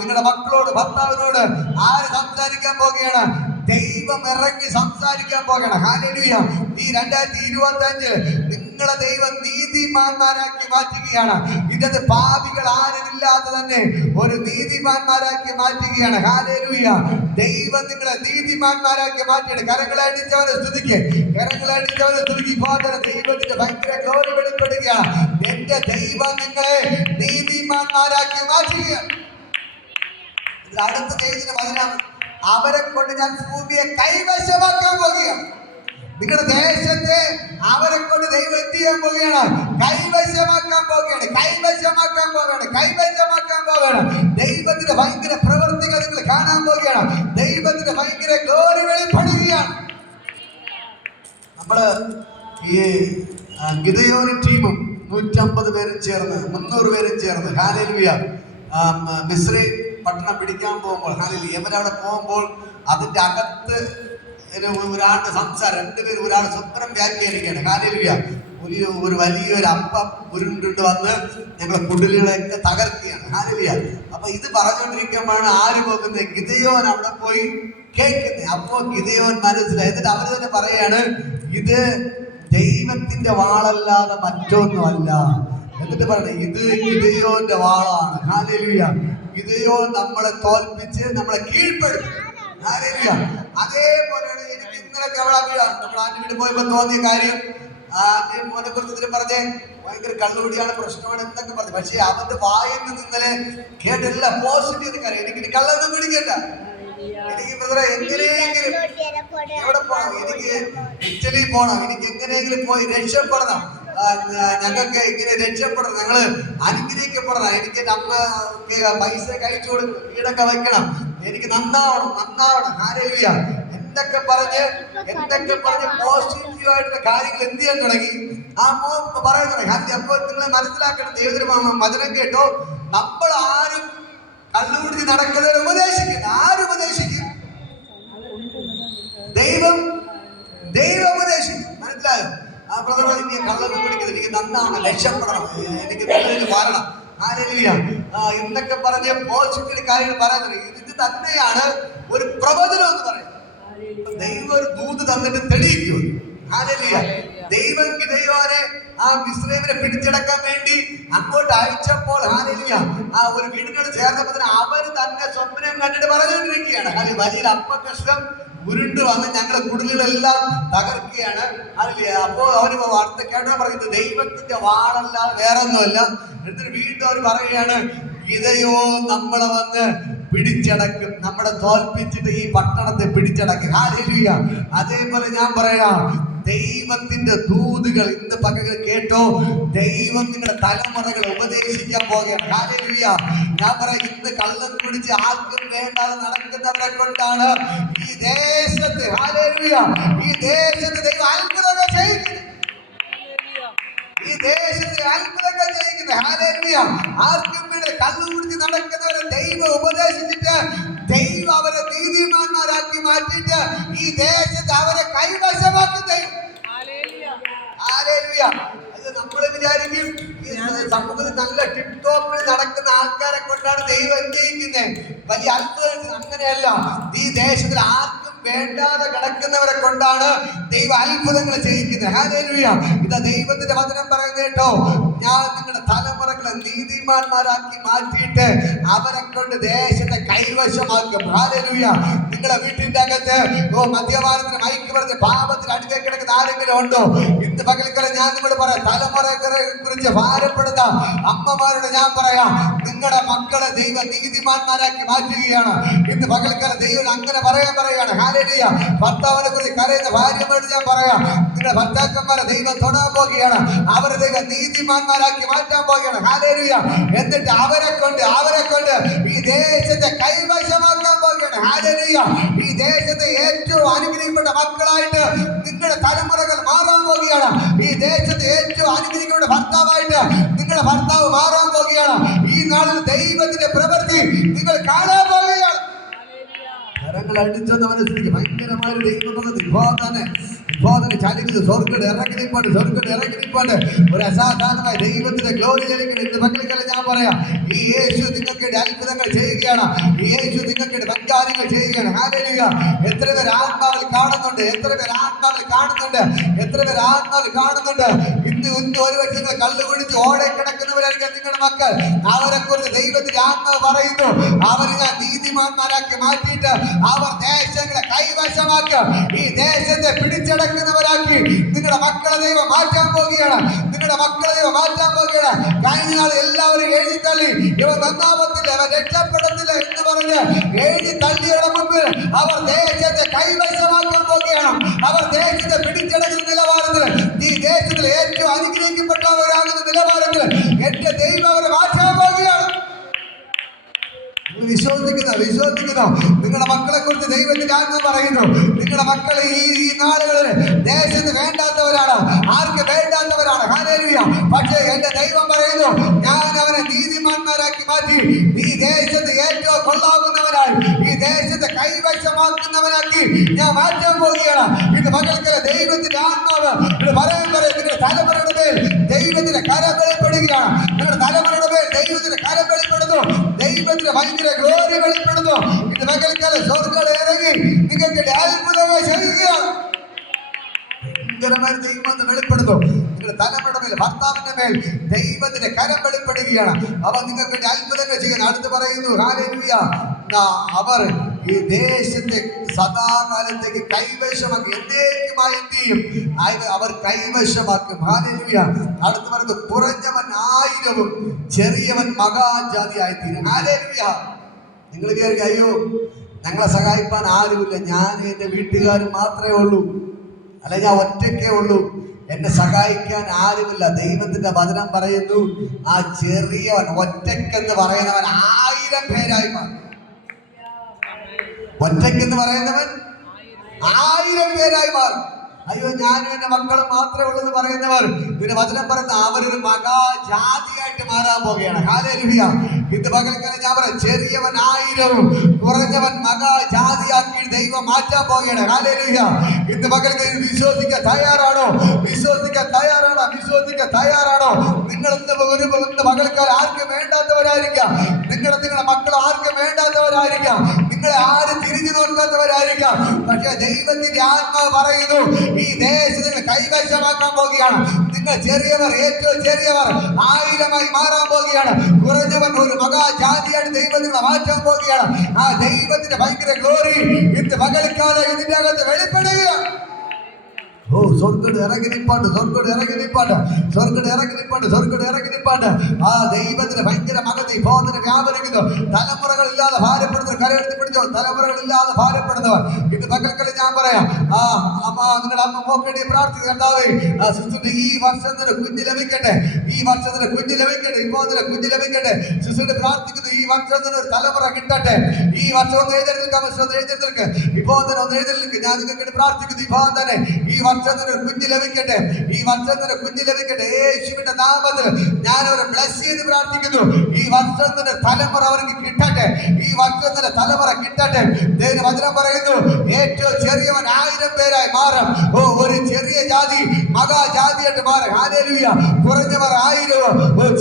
നിങ്ങളുടെ മക്കളോട്, ഭർത്താവിനോട് ആര് സംസാരിക്കാൻ പോവുകയാണ്? ദൈവം ഇറങ്ങി സംസാരിക്കാൻ പോകണം. ഹല്ലേലൂയ. ഈ 2025 നിങ്ങളെ ദൈവം നീതിമാന്മാരാക്കി മാറ്റുകയാണ്. ഇതിന്റെ പാപികൾ ആരുമില്ലാതെ തന്നെ ഒരു നീതിമാന്മാരാക്കി മാറ്റുകയാണ്. ഹല്ലേലൂയ. ദൈവം നിങ്ങളെ നീതിമാന്മാരാക്കി മാറ്റിയാണ്. കരങ്ങളടിച്ചവരെ സ്തുതിക്ക്, കരങ്ങളടിച്ചവരെ സ്തുതിക്ക്. ദൈവത്തിന്റെ ഭയങ്കര ഗ്ലോറി വെളിപ്പെടുകയാണ്. എന്റെ ദൈവം നിങ്ങളെ നീതിമാന്മാരാക്കി മാറ്റുകയാണ്. അടുത്ത ദൈവത്തിന്റെ വചനം, അവരെ കൊണ്ട് ഞാൻ ഭൂമിയെ കൈവശമാക്കാൻ പോകുകയാണ്. നിങ്ങളുടെ ദേശത്തെ അവരെ കൊണ്ട് ദൈവം എന്ത് ചെയ്യാൻ പോവുകയാണ്? കൈവശമാക്കാൻ പോവുകയാണ്. കൈവശമാക്കാൻ പോവുകയാണ്. കൈവശമാക്കാൻ പോവുകയാണ്. ദൈവത്തിന്റെ ഭയങ്കര പ്രവൃത്തികൾ നിങ്ങൾ കാണാൻ പോവുകയാണ്. ദൈവത്തിന്റെ ഭയങ്കര ഗ്ലോറി വെളിപ്പെടുകയാണ്. നമ്മള് ഈ ഗിദെയോനും ടീമും 150 പേരും ചേർന്ന് 300 പേരും ചേർന്ന് ഹല്ലേലൂയ മിസ്രൈം പട്ടണം പിടിക്കാൻ പോകുമ്പോൾ, ഹല്ലേലൂയ, ഇവരവിടെ പോകുമ്പോൾ അതിന്റെ അകത്ത് ഒരാളുടെ സംസാരം, രണ്ടുപേരും ഒരാൾ സ്വപ്നം വ്യാഖ്യാനിക്കുകയാണ്. ഹല്ലേലൂയ. ഒരു വലിയൊരു അപ്പം ഉരുണ്ടിട്ട് വന്ന് ഞങ്ങളെ കുടിലുകളെയൊക്കെ തകർക്കുകയാണ്. ഹല്ലേലൂയ. അപ്പൊ ഇത് പറഞ്ഞുകൊണ്ടിരിക്കുമ്പോഴാണ് ആര് പോകുന്നത്? ഗിദെയോൻ അവിടെ പോയി കേൾക്കുന്നത്. അപ്പോ ഗിദെയോൻ മനസ്സിലായി. എന്നിട്ട് അവർ തന്നെ പറയാണ്, ഇത് ദൈവത്തിന്റെ വാളല്ലാതെ മറ്റൊന്നുമല്ല. എന്നിട്ട് പറയണേ, ഇത് ഗിദെയോന്റെ വാളാണ്. ഹല്ലേലൂയ. ഗിദെയോൻ നമ്മളെ തോൽപ്പിച്ച് നമ്മളെ കീഴ്പ്പെടുത്തും. ഹല്ലേലൂയ. അതേപോലെയാണ് എനിക്ക് ഇന്നലെ വീട് പോയപ്പോ തോന്നിയ കാര്യം. മോനെ കുറിച്ച് പറഞ്ഞേ, ഭയങ്കര കള്ളുകൂടിയാണ്, പ്രശ്നമാണ് എന്നൊക്കെ പറഞ്ഞു. പക്ഷെ അവന്റെ വായിൽ നിന്ന് ഇന്നലെ കേട്ടില്ല പോസിറ്റീവ് കാര്യം. എനിക്ക് കള്ളൊന്നും പിടിക്കണ്ട. എനിക്ക് ബ്രദറെ എങ്ങനെയെങ്കിലും എവിടെ പോകണം? എനിക്ക് ഇറ്റലി പോകണം. എനിക്ക് എങ്ങനെയെങ്കിലും പോയി രക്ഷപ്പെടണം. ഞങ്ങൾക്ക് ഇങ്ങനെ രക്ഷപ്പെടണം. ഞങ്ങള് അനുഗ്രഹിക്കപ്പെടണം. എനിക്ക് എന്റെ അമ്മ പൈസ കഴിച്ചു കൊടുക്കണം, വീടൊക്കെ വയ്ക്കണം, എനിക്ക് നന്നാവണം. ഹല്ലേലൂയ. എന്തൊക്കെ പറഞ്ഞ് പോസിറ്റീവായിട്ടുള്ള കാര്യങ്ങൾ എന്ത് ചെയ്യാൻ തുടങ്ങി. ആ പറയാൻ തുടങ്ങി. അപ്പൊ നിങ്ങൾ മനസ്സിലാക്കണം, ദൈവത്തിന് വചനം കേട്ടോ, നമ്മൾ ആരും കള്ളുകുടിച്ച് നടക്കുന്നവരെ ഉപദേശിക്കും. ആരും ഉപദേശിക്കും? ദൈവം ഉപദേശിക്കും. മനസ്സിലായോ? ആ ബ്രദർ, എനിക്ക് കള്ളൊന്നും പിടിക്കുന്നത്, എനിക്ക് നന്നാവണം, രക്ഷപ്പെടണം, എനിക്ക് നല്ലതിൽ വരണം. ഹല്ലേലൂയ. എന്തൊക്കെ പറഞ്ഞ് പോസിറ്റീവ് കാര്യങ്ങൾ പറയാൻ തുടങ്ങി. ഇത് തന്നെയാണ് ഒരു പ്രവചനം എന്ന് പറയുന്നത്. ദൈവം ഒരു ദൂത് തന്നിട്ട് തെളിയിക്കും. ഹല്ലേലൂയ. ദൈവം ഗിദെയോനെ ആ മിസ്രൈമിനെ പിടിച്ചടക്കാൻ വേണ്ടി അങ്ങോട്ട് അയച്ചപ്പോൾ, ഹല്ലേലൂയ, ആ ഒരു വീടിനോട് ചേർന്നപ്പോൾ അവര് തന്നെ സ്വപ്നം കണ്ടിട്ട് പറഞ്ഞുകൊണ്ടിരിക്കുകയാണ്. അല്ലെങ്കിൽ വലിയൊരു അപ്പകഷ്ണം ഉരുണ്ട് വന്ന് ഞങ്ങളുടെ കുടിലുകളെല്ലാം തകർക്കുകയാണ്. ഹല്ലേലൂയ. അപ്പോ അവര് വാർത്ത കേട്ടാ പറയുന്നത് ദൈവത്തിന്റെ വാളല്ലാതെ വേറെ ഒന്നുമല്ല. എന്നിട്ട് വീണ്ടും അവർ പറയുകയാണ്, ഗിദെയോൻ നമ്മളെ വന്ന് പിടിച്ചടക്കും, നമ്മളെ തോൽപ്പിച്ചിട്ട് ഈ പട്ടണത്തെ പിടിച്ചടക്കും. ഹല്ലേലൂയ. അതേപോലെ ഞാൻ പറയാം, ദൈവത്തിന്റെ ദൂതുകൾ ഇന്ന് പകൽ കേട്ടോ. ദൈവം നിങ്ങളുടെ തലമുറകളെ ഉപദേശിക്കാൻ പോകുകയാണ്. ഹല്ലേലൂയ. ഞാൻ പറയാം, ഇന്ന് കള്ളം കുടിച്ച് ആർക്കും വേണ്ടാതെ നടക്കുന്നവരെ കൊണ്ടാണ് ഈ ദേശത്ത്, ഹല്ലേലൂയ, ഈ ദേശത്ത് ദൈവം അത്ഭുതങ്ങൾ ചെയ്യുന്നത്. ഈ ദേശത്തെ അത്ഭുതങ്ങൾ ചെയ്യുന്നത്. ഹല്ലേലൂയ. ആർക്കും വേണ്ടി കള്ളു കുടിച്ച് നടക്കുന്നവരെ ദൈവം ഉപദേശിച്ചിട്ട് ദൈവം അവരെ നീതിമാന്മാരാക്കി മാറ്റിയിട്ട് ഈ ദേശത്ത് അവരെ കൈവശമാക്കും ദൈവം. ഹല്ലേലൂയ. അത് നമ്മൾ വിചാരിക്കും ഈ സമൂഹത്തിൽ നല്ല ടിപ് ടോപ്പിൽ നടക്കുന്ന ആൾക്കാരെ കൊണ്ടാണ് ദൈവം എന്ത് വലിയ അത്ഭുതം. അങ്ങനെയല്ല. ഈ ദേശത്തിൽ ആർക്കും വേണ്ടാതെ കിടക്കുന്നവരെ കൊണ്ടാണ് ദൈവം അത്ഭുതങ്ങൾ ചെയ്യിക്കുന്നത്. ഹല്ലേലൂയ. ഇതാ ദൈവത്തിന്റെ വചനം പറയുന്നത് കേട്ടോ. ഞാൻ നിങ്ങളുടെ തലമുറകളെ നീതിമാന്മാരാക്കി മാറ്റിയിട്ട് അവരെ കൊണ്ട് ദേശത്തെ കൈവശമാക്കും. ഹല്ലേലൂയ. നിങ്ങളുടെ വീട്ടിന്റെ അകത്ത് മദ്യപാനത്തിന്, മയക്കുമരുന്നിന്, പാപത്തിന് അടിമ കിടക്കുന്ന ആരെങ്കിലും ഉണ്ടോ? ഇന്ന് പകൽക്കാലം ഞാൻ നിങ്ങളോട് പറയാം, തലമുറകളെ കുറിച്ച് ഭാരപ്പെടുന്ന അമ്മമാരോട് ഞാൻ പറയാം, നിങ്ങളുടെ മക്കളെ ദൈവം നീതിമാന്മാരാക്കി മാറ്റുകയാണ്. ഇന്ന് പകൽക്കാലം ദൈവം അങ്ങനെ പറയുകയാണ്. ഹല്ലേലൂയ. ഭർത്താവിനെ കുറിച്ച് കരയുന്ന ഭാര്യമാരോട് ഞാൻ പറയാം, നിങ്ങളുടെ ഭർത്താക്കന്മാരെ ദൈവം തൊടാൻ പോകുകയാണ്. അവരെ ദൈവം നീതിമാന്മാരാക്കി മാറ്റാൻ പോകുകയാണ്. ഹല്ലേലൂയ. എന്നിട്ട് അവരെ കൊണ്ട് ഈ ദേശത്തെ കൈവശമാക്കാൻ പോകുകയാണ്. ഹല്ലേലൂയ. ഈ ദേശത്തെ ഏറ്റവും അനുഗ്രഹിക്കപ്പെട്ട മക്കളായിട്ട് നിങ്ങളുടെ തലമുറകൾ മാറാൻ പോകുകയാണ്. ഈ ദേശത്തെ ഏറ്റവും അനുഗ്രഹിക്കപ്പെട്ട ഭർത്താവായിട്ട് നിങ്ങളുടെ ഭർത്താവ് മാറാൻ പോകുകയാണ്. ഈ നാളിൽ ദൈവത്തിന്റെ പ്രവൃത്തി നിങ്ങൾ കാണാൻ പോകുകയാണ്. കരങ്ങൾ അടിച്ചെന്ന് മനസ്സിലേക്ക് ഭയങ്കരമായ ദൈവം ചലിക്കുന്നത്. സ്വർഗ്ഗം ഇറങ്ങിപ്പോണ്ട് ഒരു അസാധാരണമായ ദൈവത്തിന്റെ ഗ്ലോറി ചലിക്കണം. ഇന്ന് മക്കൾക്കെല്ലാം ഞാൻ പറയാം, ഈ യേശു നിങ്ങൾക്ക് അത്ഭുതങ്ങൾ ചെയ്യുകയാണ്. ഈ യേശു നിങ്ങൾക്ക് വൻകാര്യങ്ങൾ ചെയ്യുകയാണ്. ഹല്ലേലൂയ. എത്ര പേര് ആത്മാവിൽ കാണുന്നുണ്ട്? ഇന്ന് ഒരുപക്ഷെ നിങ്ങൾ കള്ളുകുടിച്ച് ഓടെ കിടക്കുന്നവരായിരിക്കും നിങ്ങളുടെ മക്കൾ. അവരെ കുറിച്ച് ദൈവത്തിന്റെ ആത്മാവ് പറയുന്നു, അവരെ ഞാൻ നീതിമാന്മാരാക്കി മാറ്റിയിട്ട് അവർ ദേശങ്ങളെ കൈവശമാക്കുക. ഈ ദേശത്തെ പിടിച്ചടക്കുന്നവരാക്കി നിങ്ങളുടെ മക്കളെ ദൈവം മാറ്റാൻ പോകുകയാണ്. കഴിഞ്ഞ നാൾ എല്ലാവരും എഴുതി തള്ളി, ഇവർ നന്നാമത്തില്ല, ഇവർ രക്ഷപ്പെടത്തില്ല എന്ന് പറഞ്ഞ് എഴുതി തള്ളിയുടെ മുമ്പിൽ അവർ ദേശത്തെ കൈവശമാക്കാൻ പോകുകയാണ്. അവർ ദേശത്തെ പിടിച്ചടക്കുന്ന നിലവാരത്തിൽ, ഈ ദേശത്തിൽ ഏറ്റവും അനുഗ്രഹിക്കപ്പെട്ടവരാകുന്ന നിലവാരത്തിൽ എന്റെ ദൈവം അവരെ മാറ്റാൻ പോകുകയാണ്. വിശ്വസിക്കുന്നു. നിങ്ങളുടെ മക്കളെ കുറിച്ച് ദൈവത്തിന്റെ ആത്മാവ് പറയുന്നു, നിങ്ങളുടെ മക്കൾ ഈ നാളുകളിൽ ദേശത്ത് വേണ്ടാത്തവരാണ്, ആർക്ക് വേണ്ടാത്തവരാണ്. ഹല്ലേലൂയ. പക്ഷേ എന്റെ ദൈവം പറയുന്നു, ഞാൻ അവരെ നീതിമാന്മാരാക്കി മാറ്റി ഈ ദേശത്ത് ഏറ്റവും കൊള്ളാവുന്നവരായി, ഈ ദേശത്തെ കൈവശമാക്കുന്നവരാക്കി ഞാൻ മാറ്റാൻ പോവുകയാണ്. ഇത് മക്കൾക്ക് ദൈവത്തിന്റെ ആത്മാവ് നിങ്ങളുടെ തലമുറയുടെ മേൽ ദൈവത്തിന്റെ കരം വെളിപ്പെടുകയാണ്. നിങ്ങളുടെ തലമുറയുടെ മേൽ ദൈവത്തിന്റെ കരം വെളിപ്പെടുന്നു. ദൈവത്തിന്റെ ഭയങ്കര ഗ്ലോറി വെളിപ്പെടുന്നു. ഇത് മക്കൾക്കാല സ്വർഗ്ഗം ഇറങ്ങി നിങ്ങൾക്ക് അത്ഭുതങ്ങൾ ചെയ്യുകയാണ്. ഭയങ്കരമായ ദൈവം വെളിപ്പെടുന്നു. നിങ്ങളുടെ തലമുറയുടെ മേൽ, ഭർത്താവിന്റെ മേൽ ദൈവത്തിന്റെ കരം വെളിപ്പെടുകയാണ്. അവ നിങ്ങൾക്ക് അത്ഭുതങ്ങൾ ചെയ്യുന്നു. അടുത്ത് പറയുന്നു, ഹല്ലേലൂയ, അവർ ഈ ദേശത്തെ സദാകാലത്തേക്ക് കൈവശമാക്കി, എന്നേക്കുമായി എന്ത് ചെയ്യും? അവർ കൈവശമാക്കും. ഹല്ലേലൂയ. അടുത്ത് പറയുന്നു, കുറഞ്ഞവൻ 1000 ചെറിയവൻ മഹാജാതിയായി തീരും. ഹല്ലേലൂയ. നിങ്ങൾ വിചാരിക്കും, അയ്യോ ഞങ്ങളെ സഹായിപ്പാൻ ആരുമില്ല, ഞാൻ എൻ്റെ വീട്ടുകാർ മാത്രമേ ഉള്ളൂ, അല്ല ഞാൻ ഒറ്റയ്ക്കേ ഉള്ളൂ, എന്നെ സഹായിക്കാൻ ആരുമില്ല. ദൈവത്തിന്റെ വചനം പറയുന്നു, ആ ചെറിയവൻ, ഒറ്റയ്ക്കെന്ന് പറയുന്നവൻ 1000 പേരായി മാറും. ഒറ്റയ്ക്കെന്ന് പറയുന്നവൻ 1000 പേരായി മാറും. അയ്യോ ഞാനും എന്റെ മക്കളും മാത്രമേ ഉള്ളൂ എന്ന് പറയുന്നവർ, ഇതിന് വചനം പറയുന്ന അവരൊരു മഹാജാതിയായിട്ട് മാറാൻ പോകുകയാണ്. ഹല്ലേലൂയ. ഇന്ന് പകൽക്കാലം ഞാൻ പറയാം, ചെറിയവൻ 1000 കുറഞ്ഞവൻ മഹാജാതിയാക്കി ദൈവം മാറ്റാൻ പോകുകയാണ്. ഹല്ലേലൂയ. ഇന്ന് പകൽക്കാലം വിശ്വസിക്കാൻ തയ്യാറാണോ? നിങ്ങൾ ഇന്ന് പകൽക്കാലം ആർക്കും വേണ്ടാത്തവരായിരിക്കാം. നിങ്ങളുടെ മക്കൾ ആർക്കും വേണ്ടാത്തവരായിരിക്കാം. നിങ്ങളെ ആരും തിരിഞ്ഞു നോക്കാത്തവരായിരിക്കാം. പക്ഷെ ദൈവത്തിന്റെ ആത്മാവ് പറയുന്നു, ഈ ദേശത്ത് കൈവശമാക്കാൻ പോകുകയാണ്. നിങ്ങൾ ചെറിയവർ, ഏറ്റവും ചെറിയവർ 1000 മാറാൻ പോകുകയാണ്. കുറഞ്ഞവൻ ഒരു മഹാജാതിയായിട്ട് ദൈവത്തിനെ മാറ്റാൻ പോകുകയാണ്. ആ ദൈവത്തിന്റെ ഭയങ്കര ഗ്ലോറി ഇന്ന് പകൽക്കാലം ഇതിന്റെ അകത്ത് വെളിപ്പെടുകയാണ്. ഓ സ്വർഗ്ഗം ഇറങ്ങി നിപ്പാണ്ട്, സ്വർഗ്ഗം ഇറങ്ങി നിപ്പാണ്ട്, സ്വർഗ്ഗം ഇറങ്ങി നിപ്പാണ്ട്, സ്വർഗ്ഗം ഇറങ്ങി നിപ്പാണ്ട്. ആ ദൈവത്തിന് ഭയങ്കര മകതി ബോധന വ്യാപരിക്കുന്നു. തലമുറകളില്ലാതെ ഭാരപ്പെടുന്നവർ കരയെടുത്ത് പിടിച്ചോ. തലമുറകളില്ലാതെ ഭാരപ്പെടുന്നവർ ഇന്ന് പകൽക്കല് ഞാൻ പറയാം, നിങ്ങളുടെ അമ്മ മോക്കേണ്ടി പ്രാർത്ഥിക്കണ്ടാവേ. സിസ്റ്ററിന് ഈ വർഷത്തിന് കുഞ്ഞ് ലഭിക്കട്ടെ, ഈ വർഷത്തിന് കുഞ്ഞ് ലഭിക്കട്ടെ, ഇപ്പോൾ കുഞ്ഞ് ലഭിക്കട്ടെ. സിസ്റ്ററിന് പ്രാർത്ഥിക്കുന്നു ഈ വർഷത്തിന് ഒരു തലമുറ കിട്ടട്ടെ. ഈ വർഷം ഒന്ന് എഴുന്നേൽക്കാം, എഴുന്നേൽക്ക്, ഇപ്പോൾ തന്നെ ഒന്ന് എഴുന്നേൽക്ക്. ഞാൻ നിങ്ങൾക്ക് പ്രാർത്ഥിക്കുന്നു ഇപ്പോൾ തന്നെ ഈ വർഷത്തിന് കുഞ്ഞ് ലഭിക്കട്ടെ, ഈ വർഷത്തിന് കുഞ്ഞ് ലഭിക്കട്ടെ. യേശുവിന്റെ നാമത്തിൽ ഞാൻ അവരെ ബ്ലസ് ചെയ്ത് പ്രാർത്ഥിക്കുന്നു. ഈ വർഷത്തിന്റെ തലമുറ അവർക്ക് കിട്ടട്ടെ, ഈ വർഷത്തിന്റെ തലമുറ കിട്ടട്ടെ. ദൈവം വചനം പറയുന്നു, ഏറ്റവും ചെറിയവൻ 1000 പേരായി മാറും. ഓ ഒരു ചെറിയ ജാതി മഹാജാതിയായിട്ട് മാറും. ഹല്ലേലൂയ. കുറഞ്ഞവർ 1000,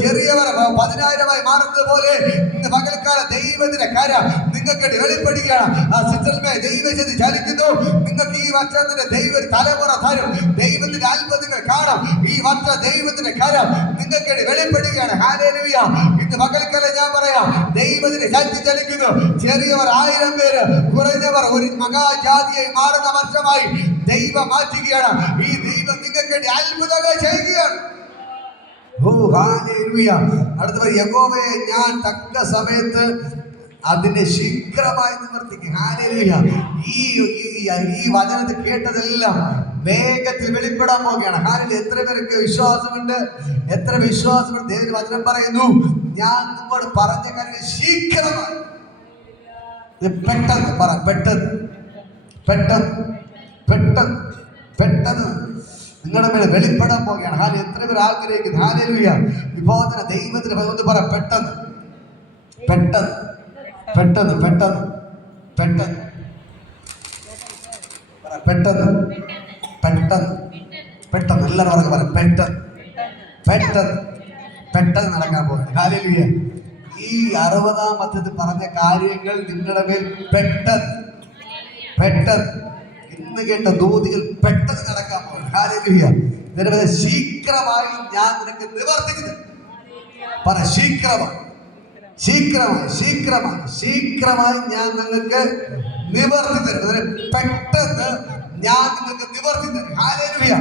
ചെറിയവർ 10,000 മാറുന്നത് പോലെ ഇന്ന് പകൽക്കാലം ദൈവത്തിന്റെ കരം നിങ്ങൾക്ക് വെളിപ്പെടുകയാണ്. സിസ്റ്റർമേ ദൈവചതി ചലിക്കുന്നു. നിങ്ങൾക്ക് ഈ വർഷത്തിന്റെ ദൈവ തലമുറ തരും. ദൈവത്തിന്റെ അത്ഭുതങ്ങൾ കാണാം. ഈ വർഷം ദൈവത്തിന്റെ കരം നിങ്ങൾക്ക് വെളിപ്പെടുകയാണ്. ഹല്ലേലൂയ. ഇന്ന് പകൽക്കാലം ഞാൻ പറയാം, ദൈവത്തിന്റെ ശക്തി ചലിക്കുന്നു. ചെറിയവർ 1000 പേര്, കുറഞ്ഞവർ ഒരു മഹാജാതിയായി മാറുന്ന വർഷമായി ദൈവം മാറ്റുകയാണ്. ഈ ദൈവം നിങ്ങൾക്ക് അത്ഭുതങ്ങൾ ചെയ്യുകയാണ്. ഓ ഹല്ലേലൂയ. അടുത്ത യഹോവയെ ഞാൻ തക്ക സമയത്ത് അതിനെ ശീഘ്രമായി നിവർത്തിക്കും. ഹല്ലേലൂയ. ഈ വചനത്തിൽ കേട്ടതെല്ലാം വേഗത്തിൽ വെളിപ്പെടാൻ പോവുകയാണ്. ഹല്ലേലൂയ. എത്ര പേർക്ക് വിശ്വാസമുണ്ട്? എത്ര വിശ്വാസമുണ്ട്? ദൈവത്തിന്റെ വചനം പറയുന്നു, ഞാൻ നിങ്ങളോട് പറഞ്ഞ കാര്യങ്ങൾ ശീഘ്രമായി, പെട്ടെന്ന് പറ, പെട്ടെന്ന് പെട്ടെന്ന് പെട്ടെന്ന് പെട്ടെന്ന് നിങ്ങളുടെ മേലെ വെളിപ്പെടാൻ പോവുകയാണ്. ഹല്ലേലൂയ. എത്ര പേർ ആഗ്രഹിക്കുന്നു? ഹല്ലേലൂയ. വിഭവത്തിന് ദൈവത്തിന് ഒന്ന് പറ, പെട്ടെന്ന് പെട്ടെന്ന് പെട്ടെന്ന് പെട്ടെന്ന് പെട്ടെന്ന് പെട്ടെന്ന് പെട്ടെന്ന് പെട്ടെന്ന് എല്ലാവരും അവർക്ക് പറയാം, പെട്ടെന്ന് പെട്ടെന്ന് പെട്ടെന്ന് നടക്കാൻ പോകുന്നത്. ഹല്ലേലൂയ. ഈ 60-ാം അധ്യായത്തിൽ പറഞ്ഞ കാര്യങ്ങൾ നിങ്ങളുടെ മേൽ പെട്ടെന്ന് പെട്ടെന്ന് ഇന്ന് കേട്ട ദൂതികൾ പെട്ടെന്ന് നടക്കാൻ പോകുന്നത്. ഹല്ലേലൂയ. നിന്റെ ശീഘ്രമായി ഞാൻ നിനക്ക് നിവർത്തിക്കുന്നു. പറ, ശീഘ്രമായി ശീഘ്രമായി ശീഘ്രമായി ശീഘ്രമായി ഞാൻ നിങ്ങൾക്ക് നിവർത്തി തരും. പെട്ടെന്ന് ഞാൻ നിങ്ങൾക്ക് നിവർത്തി തരും. ഹല്ലേലൂയ.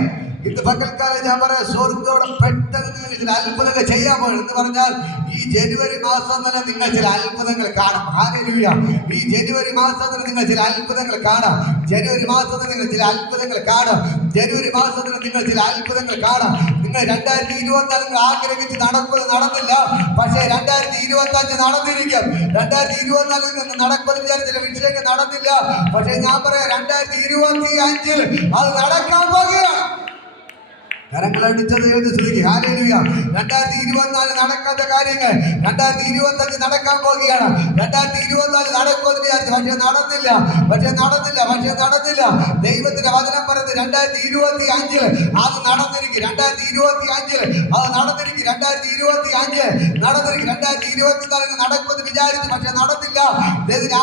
ഇന്ന് പകൽക്കാലം ഞാൻ പറയാം, സ്വർഗ്ഗത്തോടെ പെട്ടെന്ന് നിങ്ങൾ ചില അത്ഭുതങ്ങൾ ചെയ്യാൻ പോകും. എന്ന് പറഞ്ഞാൽ ഈ ജനുവരി മാസം തന്നെ നിങ്ങൾ ചില അത്ഭുതങ്ങൾ കാണാം. ഹല്ലേലൂയ. ഈ ജനുവരി മാസം തന്നെ നിങ്ങൾ ചില അത്ഭുതങ്ങൾ കാണാം. ജനുവരി മാസത്തിൽ നിങ്ങൾ ചില അത്ഭുതങ്ങൾ കാണാം. ജനുവരി മാസത്തിൽ നിങ്ങൾ ചില അത്ഭുതങ്ങൾ കാണാം. നിങ്ങൾ 2024 നിങ്ങൾ ആഗ്രഹിച്ച് നടന്നില്ല, പക്ഷേ 2025 നടന്നിരിക്കും. 2024 നിങ്ങൾ നടക്കുമെന്ന് വിചാരിച്ച ചില വിഷയങ്ങൾ നടന്നില്ല, പക്ഷേ ഞാൻ പറയാം 2025 അത് നടക്കാൻ പോകുകയാണ്. കരങ്ങളടിച്ചത് ശ്രദ്ധിക്കുക. ഹല്ലേലൂയ. 2024 നടക്കാത്ത കാര്യങ്ങൾ 2025 നടക്കാൻ പോകുകയാണ്. 2024 നടക്കുമെന്ന് വിചാരിച്ചു, പക്ഷെ നടന്നില്ല, പക്ഷെ നടന്നില്ല, പക്ഷെ നടന്നില്ല. ദൈവത്തിന്റെ വചനം പറയുന്നത് 2025 അത് നടന്നിരിക്കും. 2025 അത് നടന്നിരിക്കും. 2025 നടന്നിരിക്കും. 2024 നടക്കുമെന്ന് വിചാരിച്ചു, പക്ഷെ നടന്നില്ല.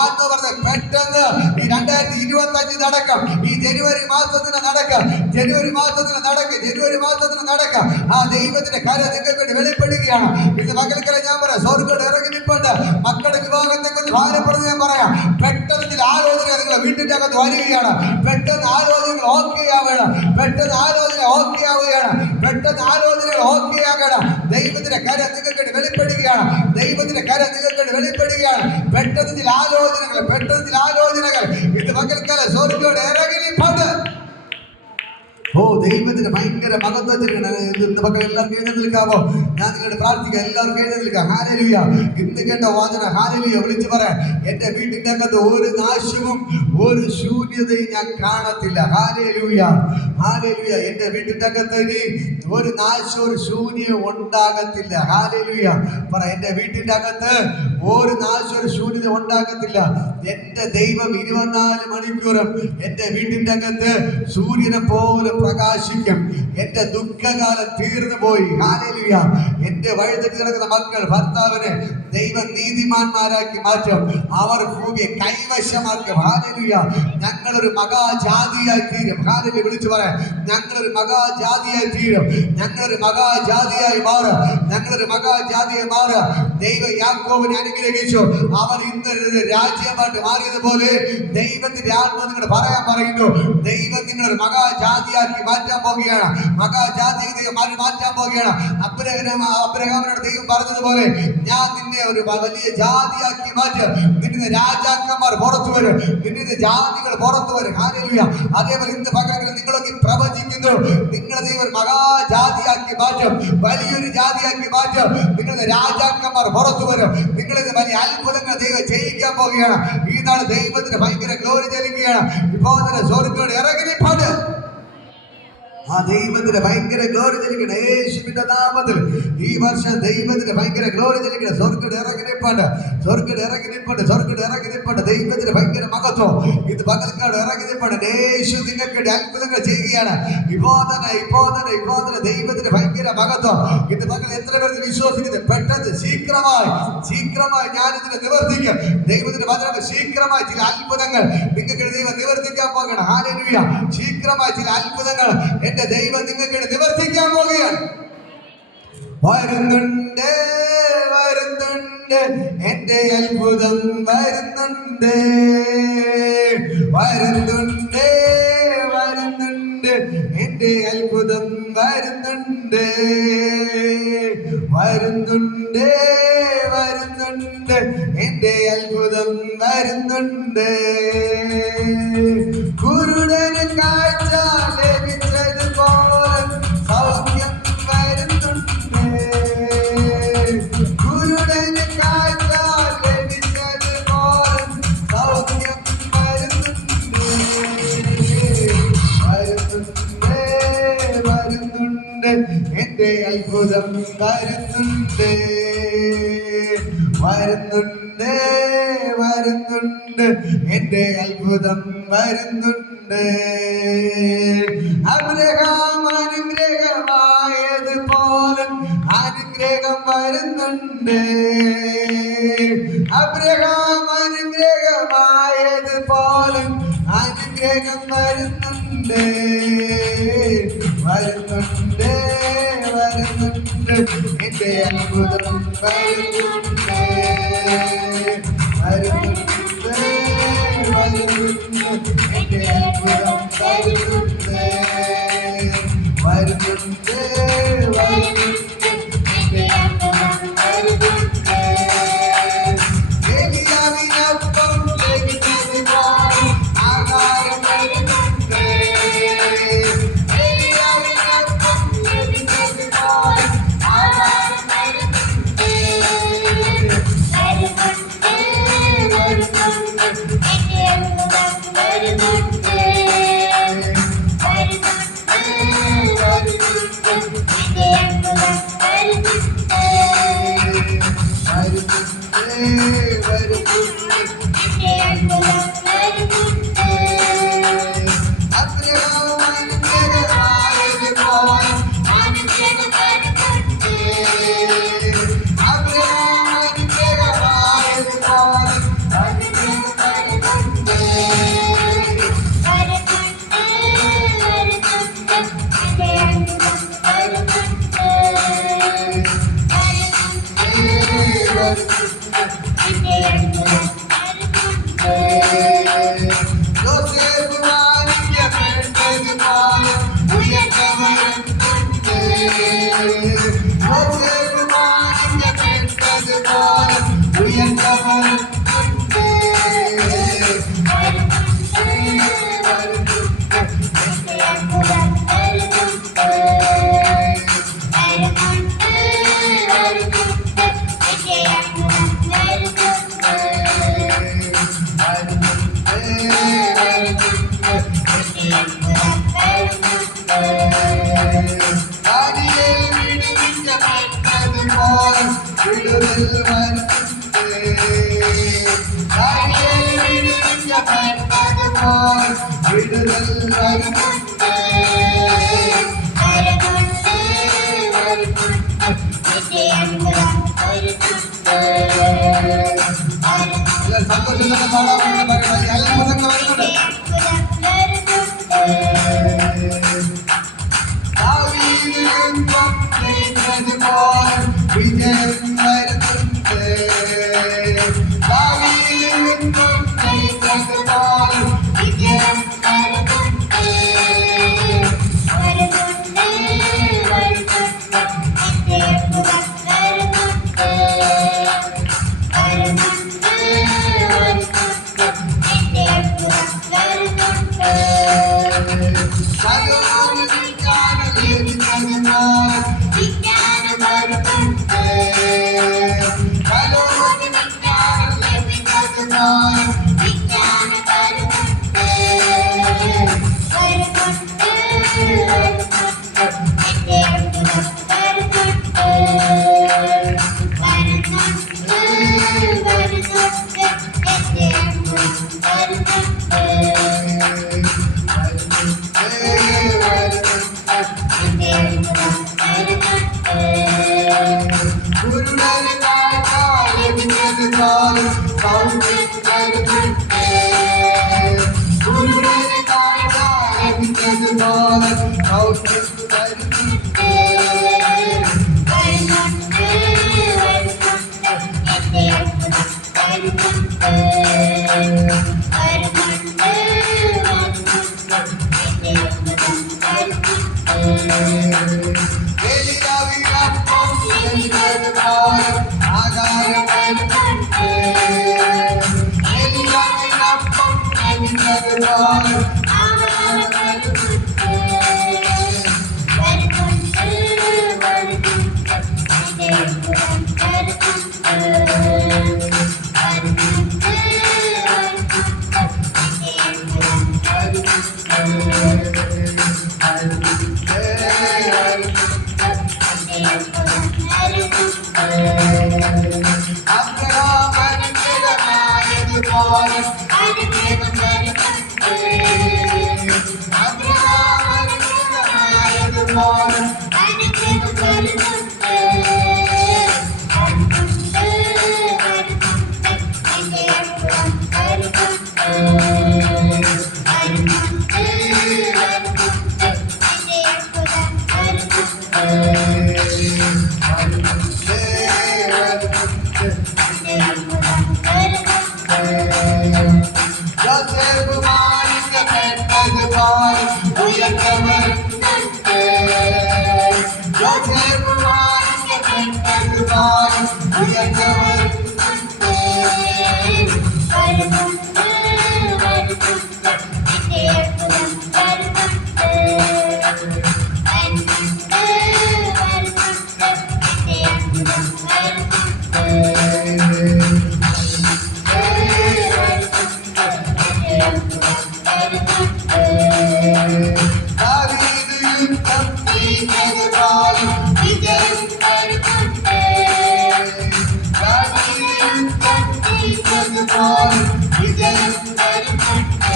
ആത്മ പറഞ്ഞത് പെട്ടെന്ന് ഈ 2025 നടക്കാം. ഈ ജനുവരി മാസത്തിന് നടക്കാം. ജനുവരി മാസത്തിന് നടക്കും. ജനുവരി മാസത്തിന് നടക്കാം. ആ ദൈവത്തിന്റെ കാര്യം നിങ്ങൾക്ക് വേണ്ടി വെളിപ്പെടുകയാണ്. ഇത് പകൽക്കല ഞാൻ പറയാം, സ്വർഗ്ഗം ഇറങ്ങി നിൽപ്പുണ്ട്. മക്കളുടെ വിവാഹത്തെ കുറിച്ച് ഭാരപ്പെടുന്നത് ഞാൻ പറയാം. പെട്ടെന്ന് ചില ആലോചന നിങ്ങളുടെ വീട്ടിന്റെ അകത്ത് വരികയാണ്. പെട്ടെന്ന് ആലോചനകൾ ഓക്കെ ആവുകയാണ്. പെട്ടെന്ന് ആലോചന ഓക്കെ ആവുകയാണ്. പെട്ടെന്ന് ആലോചനകൾ ഓക്കെ ആകണം. ദൈവത്തിന്റെ കാര്യം നിങ്ങൾക്ക് വേണ്ടി വെളിപ്പെടുകയാണ്. ദൈവത്തിന്റെ കാര്യം നിങ്ങൾക്ക് വേണ്ടി വെളിപ്പെടുകയാണ്. പെട്ടെന്ന് ചില ആലോചനകൾ, പെട്ടെന്ന് ചില ആലോചനകൾ ഇത് പകൽക്കല സ്വർഗ്ഗം ഇറങ്ങി നിൽപ്പുണ്ട്. ഓ ദൈവത്തിന് ഭയങ്കര മഹത്വത്തിനാണ്. ഇന്ന് പകൽ എല്ലാവർക്കും എഴുതി നിൽക്കാമോ? ഞാൻ നിങ്ങളുടെ പ്രാർത്ഥിക്കാം, എല്ലാവർക്കും എഴുതി നിൽക്കാം. ഹല്ലേലൂയ. ഇന്ന് കേട്ട വാചന ഹല്ലേലൂയ വിളിച്ചു പറയാം, എന്റെ വീട്ടിന്റെ അകത്ത് ഒരു നാശവും ഒരു ശൂന്യതയും ഞാൻ കാണത്തില്ല. ഹല്ലേലൂയ. ഹല്ലേലൂയ. എന്റെ വീട്ടിന്റെ അകത്ത് ഇനി ഒരു നാശവും ഒരു ശൂന്യവും ഉണ്ടാകത്തില്ല. ഹല്ലേലൂയ. പറ, എന്റെ വീട്ടിന്റെ അകത്ത് ഒരു നാശവും ഒരു ശൂന്യത ഉണ്ടാകത്തില്ല. എന്റെ ദൈവം 24 മണിക്കൂറും എന്റെ വീട്ടിന്റെ അകത്ത് സൂര്യനെ പോലെ പ്രകാശിക്കും. എന്റെ ദുഃഖകാലം തീർന്നു പോയി. ഹല്ലേലൂയ. എന്റെ വഴിതെറ്റി കിടക്കുന്ന മക്കൾ ഭർത്താവിനെ ദൈവം നീതിമാന്മാരാക്കി മാറ്റും. അവർ ഭൂമിയെ കൈവശമാക്കും. ഹല്ലേലൂയ. ഞങ്ങളൊരു മഹാജാതിയായി തീരും. ഹല്ലേലൂയ. വിളിച്ചു പറയാം, ഞങ്ങളൊരു മഹാജാതിയായി തീരും. ഞങ്ങളൊരു മഹാജാതിയായി മാറും. ഞങ്ങളൊരു മഹാജാതിയായി മാറും. ദൈവം യാക്കോബിനെ അനുഗ്രഹിച്ചു. അവർ ഇന്ന് രാജ്യമായിട്ട് മാറിയതുപോലെ ദൈവത്തിന്റെ ആത്മാവ് നിങ്ങളുടെ പറയാൻ പറയുന്നു. ദൈവം നിങ്ങളൊരു മഹാജാതിയാക്കി മാറ്റാൻ പോകുകയാണ്. മഹാജാതിയെ മാറ്റാൻ പോകുകയാണ്. അബ്രഹാമിനോട് ദൈവം പറഞ്ഞതുപോലെ ഞാൻ നിന്നെ ഒരു വലിയ ജാതിയാക്കി മാറ്റും. നിന്നെ രാജാക്കന്മാർ പുറത്തു വരും. നിന്നെ ജാതികൾ പുറത്തു വരും. ഹല്ലേലൂയ. അതേപോലെ ഇന്ന് പകരം നിങ്ങളൊക്കെ പ്രവചിക്കുന്നു. നിങ്ങളെ ദൈവം മഹാജാതിയാക്കി മാറ്റും. വലിയൊരു ജാതിയാക്കി മാറ്റും. നിങ്ങളുടെ രാജാക്കന്മാർ പുറത്തു വരും. നിങ്ങളെ വലിയ അത്ഭുതങ്ങൾ ദൈവം ചെയ്യിക്കാൻ പോവുകയാണ്. ഈ നാൾ ദൈവത്തിന് ഭയങ്കര ഗ്ലോറി ചലിക്കുകയാണ്. ഇപ്പോൾ തന്നെ സ്വർഗ്ഗം ഇറങ്ങിപ്പാട് ആ ദൈവത്തിന് ഭയങ്കര ഗ്ലോറി ചലിക്കണം. യേശുവിന്റെ നാമത്തിൽ ഈ വർഷം ദൈവത്തിന് ഭയങ്കര ഗ്ലോറി ചലിക്കണം. സ്വർഗ്ഗം ഇറങ്ങി നിൽപ്പുണ്ട്. സ്വർഗ്ഗം ഇറങ്ങി നിൽപ്പുണ്ട്. സ്വർഗ്ഗം ഇറങ്ങി നിൽപ്പുണ്ട്. ദൈവത്തിന് ഭയങ്കര മഹത്വം ഇത് പകൽക്കാട് ഇറങ്ങി നിൽപ്പുണ്ട്. യേശു നിങ്ങൾക്ക് അത്ഭുതങ്ങൾ ചെയ്യുകയാണ്. ഇപ്പോ തന്നെ ദൈവത്തിന് ഭയങ്കര മഹത്വം ഇത് പകൽ എത്ര പേര് വിശ്വസിക്കുന്നത്? പെട്ടെന്ന് ശീഘ്രമായി ഞാനിതിനെ നിവർത്തിക്കും. ദൈവത്തിന്റെ വചനം ശീഘ്രമായി ചില അത്ഭുതങ്ങൾ നിങ്ങൾക്ക് ദൈവം നിവർത്തിക്കാൻ പോകണം. ഹല്ലേലൂയ. ശീഘ്രമായി ചില അത്ഭുതങ്ങൾ എന്റെ ദൈവം നിങ്ങൾക്ക് നിവർത്തിക്കാൻ പോകുകയാണ്. വരുന്നുണ്ട് എന്റെ അത്ഭുതം വരുന്നുണ്ട്. എന്റെ അത്ഭുതം വരുന്നുണ്ട്. എന്റെ അത്ഭുതം വരുന്നുണ്ട്. കുരുടന് കാഴ്ച ലഭിച്ചതുപോലെ സൗഖ്യം വരുന്നുണ്ട്. കുരുടന് കാഴ്ച ലഭിച്ചതുപോലെ സൗഖ്യം വരുന്നുണ്ട്. എന്റെ അത്ഭുതം വരുന്നുണ്ട്. എന്റെ അത്ഭുതം വരുന്നുണ്ട്. അബ്രഹാം അനുഗ്രഹമായതുപോലെ അനുഗ്രഹം വരുന്നുണ്ട്. അബ്രഹാം അനുഗ്രഹമായതുപോലെ അനുഗ്രഹം വരുന്നുണ്ട്. എന്റെ അത്ഭുതം വരുന്നുണ്ട്. എന്റെ അത്ഭുതം വരുന്നുണ്ട്. ഏലിയാവിനൊപ്പം ആകാരം വരുന്നുണ്ട്. വിജയം വരുന്നുണ്ട്. വരുന്നുണ്ട്. ശലോമോന് വിജ്ഞാനം ലഭിച്ചതുപോലെ വിജ്ഞാനം വരുന്നുണ്ട്. ഗുരുടന് കാഴ്ച ലഭിച്ചതുപോലെ സൗഖ്യം വരുന്നുണ്ട്. ഗുരുടന് കാഴ്ച ലഭിച്ചതുപോലെ സൗഖ്യം വരുന്നുണ്ട്. ഏലിയാവിനൊപ്പം ലഭിച്ചതുപോലെ ആകാരം വരുന്നുണ്ട്. ഏലിയാവിനൊപ്പം ലഭിച്ചതുപോലെ ആകാരം വരുന്നുണ്ട്. അബ്രഹാമനുഗ്രഹമായതുപോലെ അനുഗ്രഹം വരുന്നുണ്ട്. അബ്രഹാമനുഗ്രഹമായതുപോലെ അനുഗ്രഹം വരുന്നുണ്ട്. യോസേഫ് മാനിക്കപ്പെട്ടതുപോലെ ഉയർച്ച വരുന്നുണ്ട്. യോസേഫ് മാനിക്കപ്പെട്ടതുപോലെ ഉയർച്ച വരുന്നുണ്ട്. ദാവീദ് യുദ്ധം ചെയ്തതുപോലെ വിജയം വരുന്നുണ്ട്. ദാവീദ് യുദ്ധം ചെയ്തതുപോലെ വിജയം വരുന്നുണ്ട്.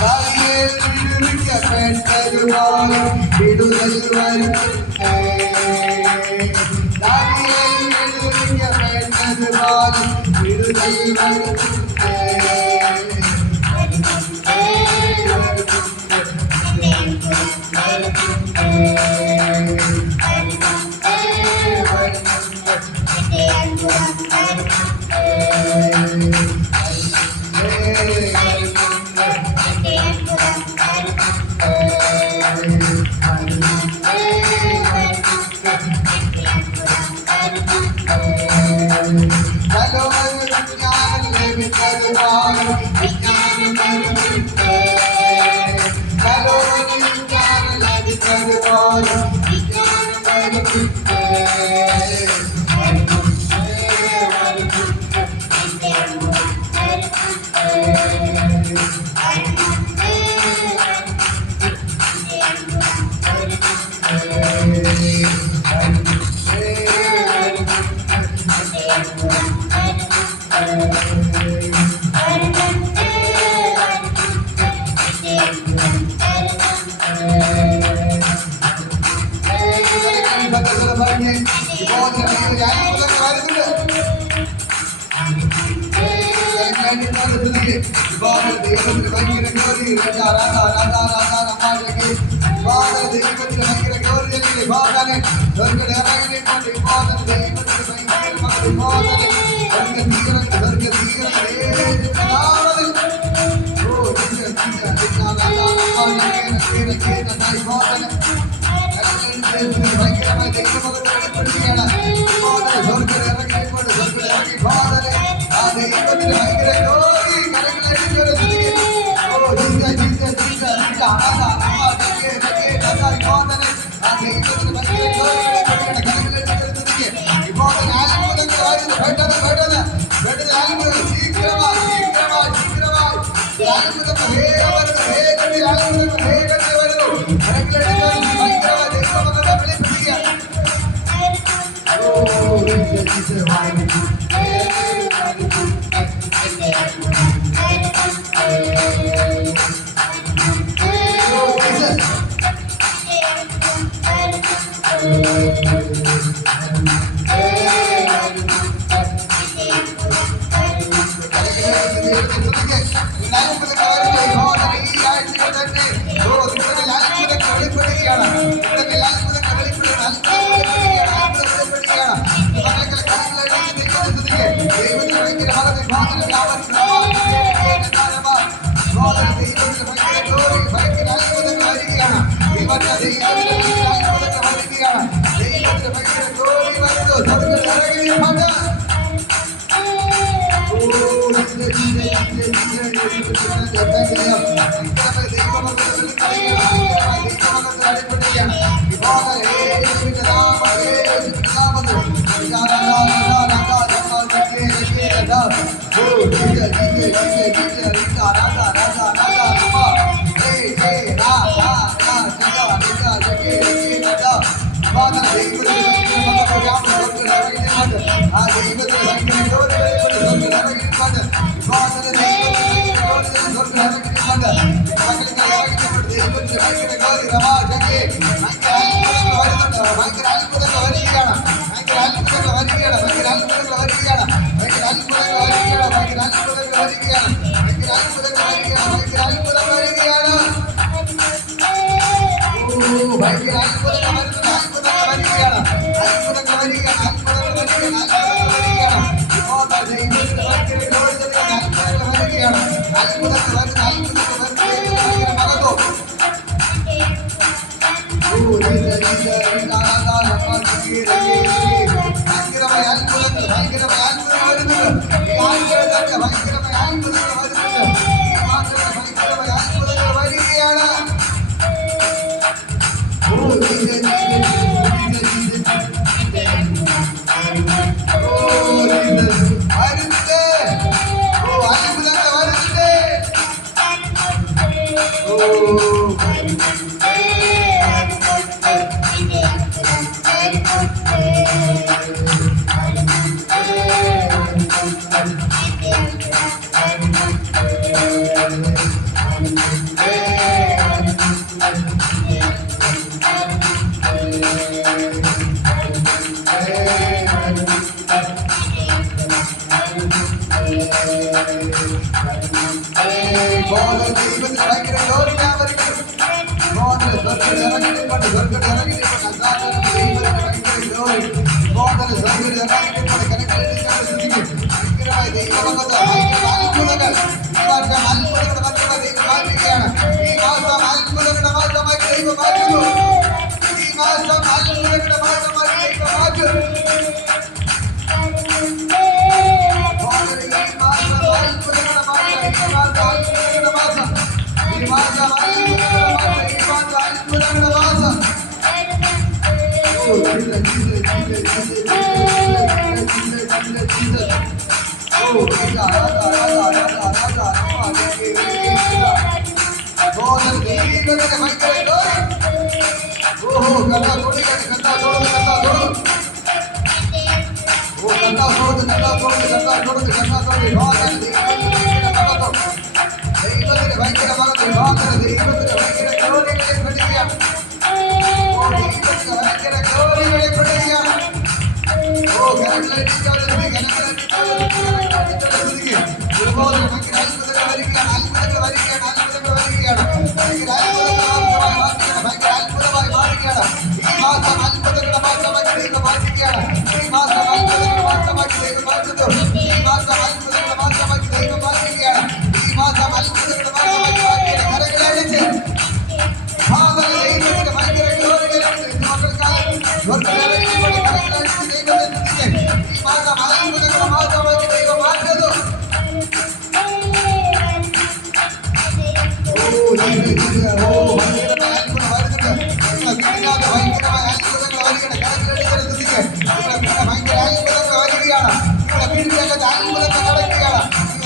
ദാനിയേൽ വിടുവിക്കപ്പെട്ടതുപോലെ വിടുതൽ വരുന്നുണ്ട്. ദാനിയേൽ വിടുവിക്കപ്പെട്ടതുപോലെ വിടുതൽ വരുന്നുണ്ട്. ശലോമോന് വിജ്ഞാനം ലഭിച്ചതുപോലെ വിജ്ഞാനം വരുന്നുണ്ട്. ശലോമോന് വിജ്ഞാനം ലഭിച്ചതുപോലെ വിജ്ഞാനം വരുന്നുണ്ട്. ഭയങ്കരമായി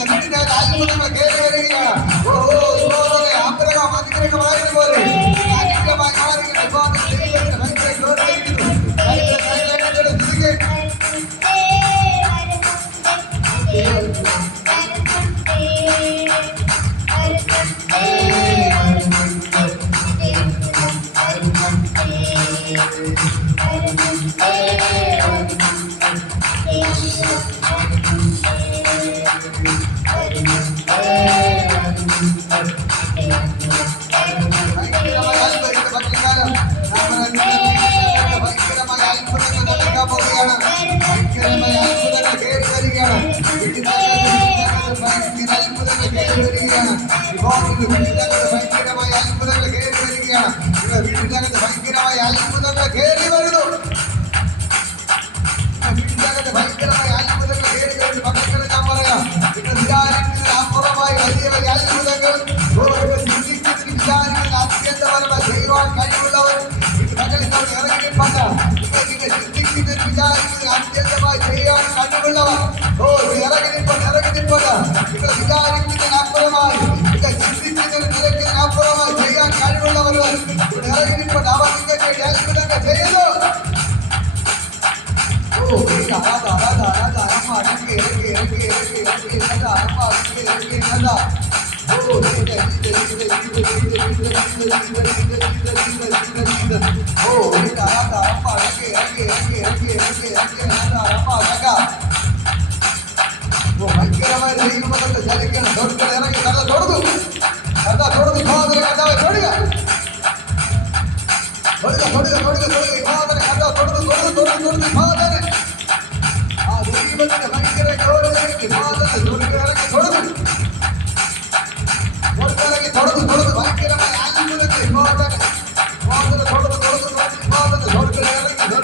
ഭയങ്കര ഭയങ്കരമായ അത്ഭുതങ്ങളുടെ ഭക്തികാലം ഭയങ്കരമായ അത്ഭുതങ്ങൾ നടക്കാൻ പോവുകയാണ്. ഭയങ്കരമായ അത്ഭുതങ്ങൾ കയറി വരികയാണ്. ഭയങ്കര അത്ഭുതങ്ങൾ കയറി വരികയാണ്. വീട്ടിനകത്ത് ഭയങ്കരമായ അത്ഭുതങ്ങൾ കയറി വരികയാണ്. വീട്ടിനകത്ത് ഭയങ്കരമായ അത്ഭുതങ്ങൾ കയറി വരുന്നു. വീട്ടിനകത്ത് ഭയങ്കരമായ അത്ഭുതങ്ങൾ കയറി വരുന്നു. മക്കളെ ഞാൻ പറയാം, നിങ്ങൾ വിചാരിക്കുന്നതിന് അപ്പുറമായി വലിയ വലിയ അത്ഭുതങ്ങൾ വിചാരിക്കുന്ന അത്യന്തപരമായി ചെയ്യുവാൻ കഴിവുള്ളവർ മകളിനോട് ഇറങ്ങിപ്പണ്ട. നിങ്ങൾ ചിന്തിക്കുന്നതിന് വിചാരിക്കുന്നതിന് അത്യന്തമായി ചെയ്യാൻ കഴിവുള്ളവർ ഇറങ്ങിപ്പണ്ട. നിങ്ങൾ വിചാരിക്കുന്നതിന് അപ്പുറമായി, നിങ്ങൾ ചിന്തിക്കുന്നതിന് നിരക്കുന്നതിന് അപ്പുറമായി ചെയ്യാൻ കഴിവുള്ളവർ ഇറങ്ങിപ്പണ്ട. അവർ നിങ്ങൾക്ക് അത്ഭുതങ്ങൾ ചെയ്യുന്നു. ഭയങ്കരമായ ദൈവമതത്തെ ചലിക്കണം. തൊടുകൾ ഇറങ്ങി കഥ തൊടുന്നു. കഥ തൊടുന്നു. ഫാദറെ കഥാവെ തൊടുക. ഫാദറെ ആ ദൈവത്തിന്റെ ഭയങ്കര ഗൗരവത്തിലേക്ക് ഫാദറെ തൊടുകൾ ഇറങ്ങി തൊടുന്നു. തൊടുന്നു ഭയങ്കരമായ അത്ഭുതത്തെ ഫാദറെ തൊടുന്നു. തൊടുകൾ ഇറങ്ങി ഫാദറെ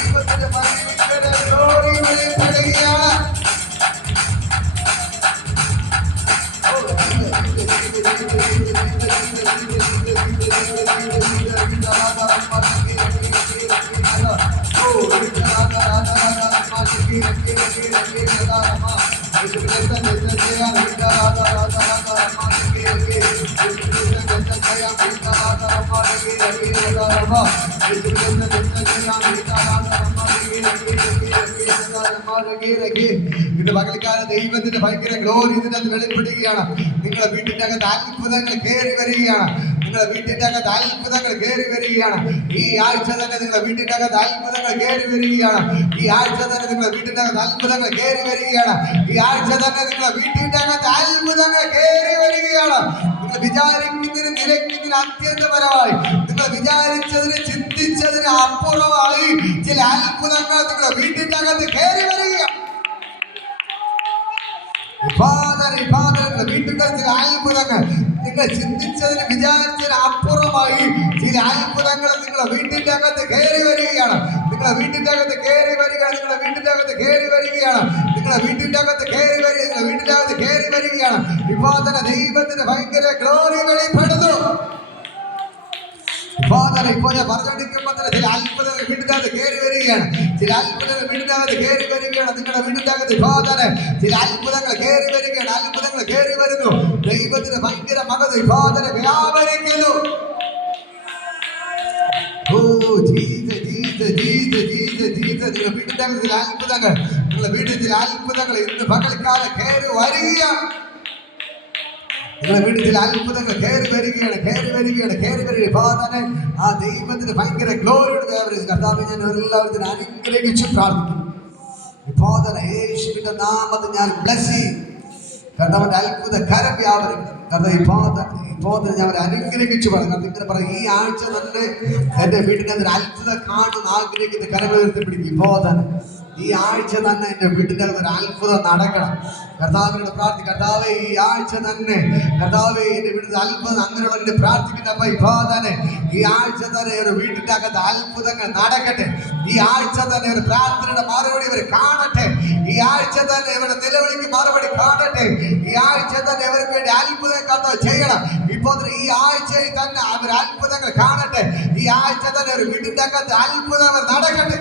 ദൈവത്തിന്റെ ഭയങ്കര ഗ്ലോറി വെളിപ്പെടുകയാണ്. ഇത് പകൽക്കാല ദൈവത്തിന്റെ ഭയങ്കര ഗ്ലോറി ഇതിനകത്ത് വെളിപ്പെടുകയാണ്. നിങ്ങളുടെ വീട്ടിന്റെ അകത്ത് അത്ഭുതങ്ങൾ കയറി വരികയാണ്. നിങ്ങളുടെ വീട്ടിന്റെ അകത്ത് അത്ഭുതങ്ങൾ കയറി വരികയാണ്. ഈ ആഴ്ച തന്നെ നിങ്ങളുടെ വീട്ടിന്റെ അകത്ത് അത്ഭുതങ്ങൾ കയറി വരികയാണ്. ഈ ആഴ്ച തന്നെ നിങ്ങളുടെ വീട്ടിന്റെ അകത്ത് അത്ഭുതങ്ങൾ കയറി വരികയാണ്. ഈ ആഴ്ച തന്നെ നിങ്ങളുടെ വീട്ടിന്റെ അകത്ത് അത്ഭുതങ്ങൾ കയറി വരികയാണ്. നിങ്ങൾ വിചാരിക്കുന്നതിന് നിരക്കുന്നതിന് അത്യന്തപരമായി, നിങ്ങൾ വിചാരിച്ചതിന് ചിന്തിച്ചതിന് അപ്പുറമായി ചില അത്ഭുതങ്ങൾ നിങ്ങളുടെ വീട്ടിന്റെ അകത്ത് കയറി വരികയാണ്. വീട്ടിന്റെ ചില അത്ഭുതങ്ങൾ നിങ്ങൾ ചിന്തിച്ചതിന് വിചാരിച്ചതിന് അപ്പുറമായി ചില അത്ഭുതങ്ങൾ നിങ്ങളുടെ വീട്ടിന്റെ അകത്ത് കയറി വരികയാണ്. നിങ്ങളുടെ വീട്ടിന്റെ അകത്ത് കയറി വരികയാണ്. നിങ്ങളുടെ വീട്ടിന്റെ അകത്ത് കയറി വരികയാണ്. നിങ്ങളുടെ വീട്ടിന്റെ അകത്ത് കയറി വരിക. നിങ്ങളുടെ വീട്ടിന്റെ അകത്ത് കയറി വരികയാണ്. ഇപ്പോൾ തന്നെ ദൈവത്തിന് ഭയങ്കര ഗ്ലോറി വെളിപ്പെടുന്നു. ഇപ്പോൾ ഞാൻ പറഞ്ഞോണ്ടിരിക്കുമ്പോൾ തന്നെ ചില അത്ഭുതങ്ങൾ വീടിന്റെ അകത്ത് കയറി വരികയാണ്. ചില അത്ഭുതങ്ങൾ വീടിന്റെ അകത്ത് കയറി വരികയാണ്. നിങ്ങളുടെ വീടിന്റെ അകത്ത് ചില അത്ഭുതങ്ങൾ കയറി വരികയാണ്. അത്ഭുതങ്ങൾ കയറി വരുന്നു. ദൈവത്തിന് ഭയങ്കര മകത് വ്യാപരിക്കുന്നു. നിങ്ങളുടെ വീടിന്റെ അകത്ത് ചില അത്ഭുതങ്ങൾ, നിങ്ങളുടെ വീട്ടിൽ ചില അത്ഭുതങ്ങൾ ഇന്ന് പകൽക്കാലം കയറി വരികയാണ്. നിങ്ങളുടെ വീട്ടിൽ ചില അത്ഭുതങ്ങൾ കയറി വരികയാണ്. ഫാദറെ ആ ദൈവത്തിന് ഭയങ്കര ഗ്ലോറിയുടെ വ്യാപരം. കർത്താവേ, ഞാൻ എല്ലാവരും അനുഗ്രഹിച്ചു പ്രാർത്ഥിക്കുന്നു. ഫാദറെ യേശുവിന്റെ നാമത്തിൽ ഞാൻ ബ്ലസ് ചെയ്യും. കർത്താവിന്റെ അത്ഭുത കരം വ്യാപരം. ഇപ്പോൾ ഞാൻ അവരെ അനുഗ്രഹിച്ചു പറഞ്ഞു. ഇങ്ങനെ പറയും, ഈ ആഴ്ച തന്നെ എന്റെ വീടിനകത്ത് അത്ഭുതം കാണുന്ന ആഗ്രഹിക്കുന്ന കരമുയർത്തി പിടിക്കും. ഇപ്പോൾ തന്നെ ഈ ആഴ്ച തന്നെ എന്റെ വീട്ടിന്റെ ഒരു അത്ഭുതം നടക്കണം. കർത്താവിനോട് പ്രാർത്ഥിക്കും. കർത്താവേ, ഈ ആഴ്ച തന്നെ കർത്താവേ എന്റെ വീട്ടിൽ അത്ഭുതം അങ്ങനെയുള്ള പ്രാർത്ഥിക്കുന്നപ്പോ ഇപ്പോ തന്നെ ഈ ആഴ്ച തന്നെ ഒരു വീട്ടിന്റെ അകത്ത് അത്ഭുതങ്ങൾ നടക്കട്ടെ. ഈ ആഴ്ച തന്നെ ഒരു പ്രാർത്ഥനയുടെ മറുപടി ഇവർ കാണട്ടെ. ഈ ആഴ്ച തന്നെ ഇവരുടെ നിലവിളിക്ക് മറുപടി കാണട്ടെ. ഈ ആഴ്ച തന്നെ ഇവർക്ക് വേണ്ടി അത്ഭുതം കർത്താവ് ചെയ്യണം. ഇപ്പോൾ ഈ ആഴ്ചയിൽ തന്നെ അവർ അത്ഭുതങ്ങൾ കാണട്ടെ. ഈ ആഴ്ച തന്നെ ഒരു വീട്ടിന്റെ അകത്ത് അത്ഭുതം നടക്കട്ടെ.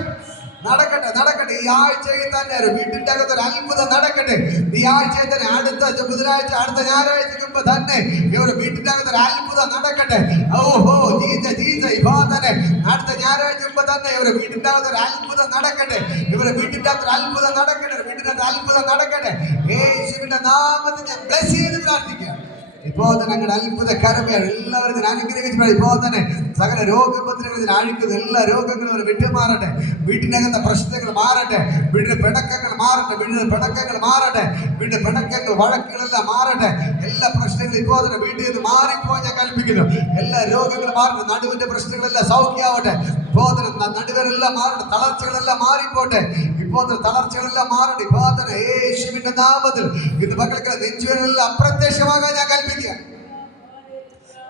ഈ ആഴ്ചയിൽ തന്നെ ഒരു വീട്ടിന്റെ അകത്ത് ഒരു അത്ഭുതം നടക്കട്ടെ. ഈ ആഴ്ചയിൽ തന്നെ അടുത്ത ബുധനാഴ്ച, അടുത്ത ഞായറാഴ്ച മുമ്പ് തന്നെ ഇവർ വീട്ടിന്റെ അകത്ത് ഒരു അത്ഭുതം നടക്കട്ടെ. ഓഹോ ഇപ്പോ തന്നെ അടുത്ത ഞായറാഴ്ച മുമ്പ് തന്നെ ഇവർ വീട്ടിന്റെ അകത്ത് ഒരു അത്ഭുതം നടക്കട്ടെ. ഇവരെ വീട്ടിന്റെ അകത്ത് ഒരു അത്ഭുതം നടക്കട്ടെ. വീട്ടിന്റെ അകത്ത് അത്ഭുതം നടക്കട്ടെ. യേശുവിന്റെ നാമത്തിൽ ഞാൻ ബ്ലസ് ചെയ്ത് പ്രാർത്ഥിക്കാം. ഇപ്പോൾ തന്നെ ഞങ്ങളുടെ അത്ഭുത കരമയാണ് എല്ലാവരും ഇതിനെ അനുഗ്രഹിച്ച് ഇപ്പോൾ തന്നെ സകല രോഗപത്രങ്ങൾ ഇതിനെ അഴിക്കുന്നു. എല്ലാ രോഗങ്ങളും അവർ വിട്ടുമാറട്ടെ. വീട്ടിനകത്തെ പ്രശ്നങ്ങൾ മാറട്ടെ. വീടിന്റെ പിണക്കങ്ങൾ മാറട്ടെ. വീടിന്റെ പിണക്കങ്ങൾ മാറട്ടെ. വീടിന്റെ പിണക്കങ്ങൾ വഴക്കുകളെല്ലാം മാറട്ടെ. എല്ലാ പ്രശ്നങ്ങളും ഇപ്പോൾ തന്നെ വീട്ടിൽ നിന്ന് മാറിപ്പോയി ഞാൻ കൽപ്പിക്കുന്നു. എല്ലാ രോഗങ്ങളും മാറട്ടെ. നടുവിന്റെ പ്രശ്നങ്ങളെല്ലാം സൗഖ്യമാവട്ടെ. ഇപ്പോൾ തന്നെ നടുവിനെല്ലാം മാറട്ടെ. തളർച്ചകളെല്ലാം മാറിപ്പോട്ടെ. ഇപ്പോൾ തന്നെ തളർച്ചകളെല്ലാം മാറട്ടെ. ഇപ്പോൾ തന്നെ യേശുവിന്റെ നാമത്തിൽ ഇന്ന് മക്കൾക്ക് നെഞ്ചുവേനെല്ലാം അപ്രത്യക്ഷമാകാൻ ഞാൻ കൽപ്പിക്കുക.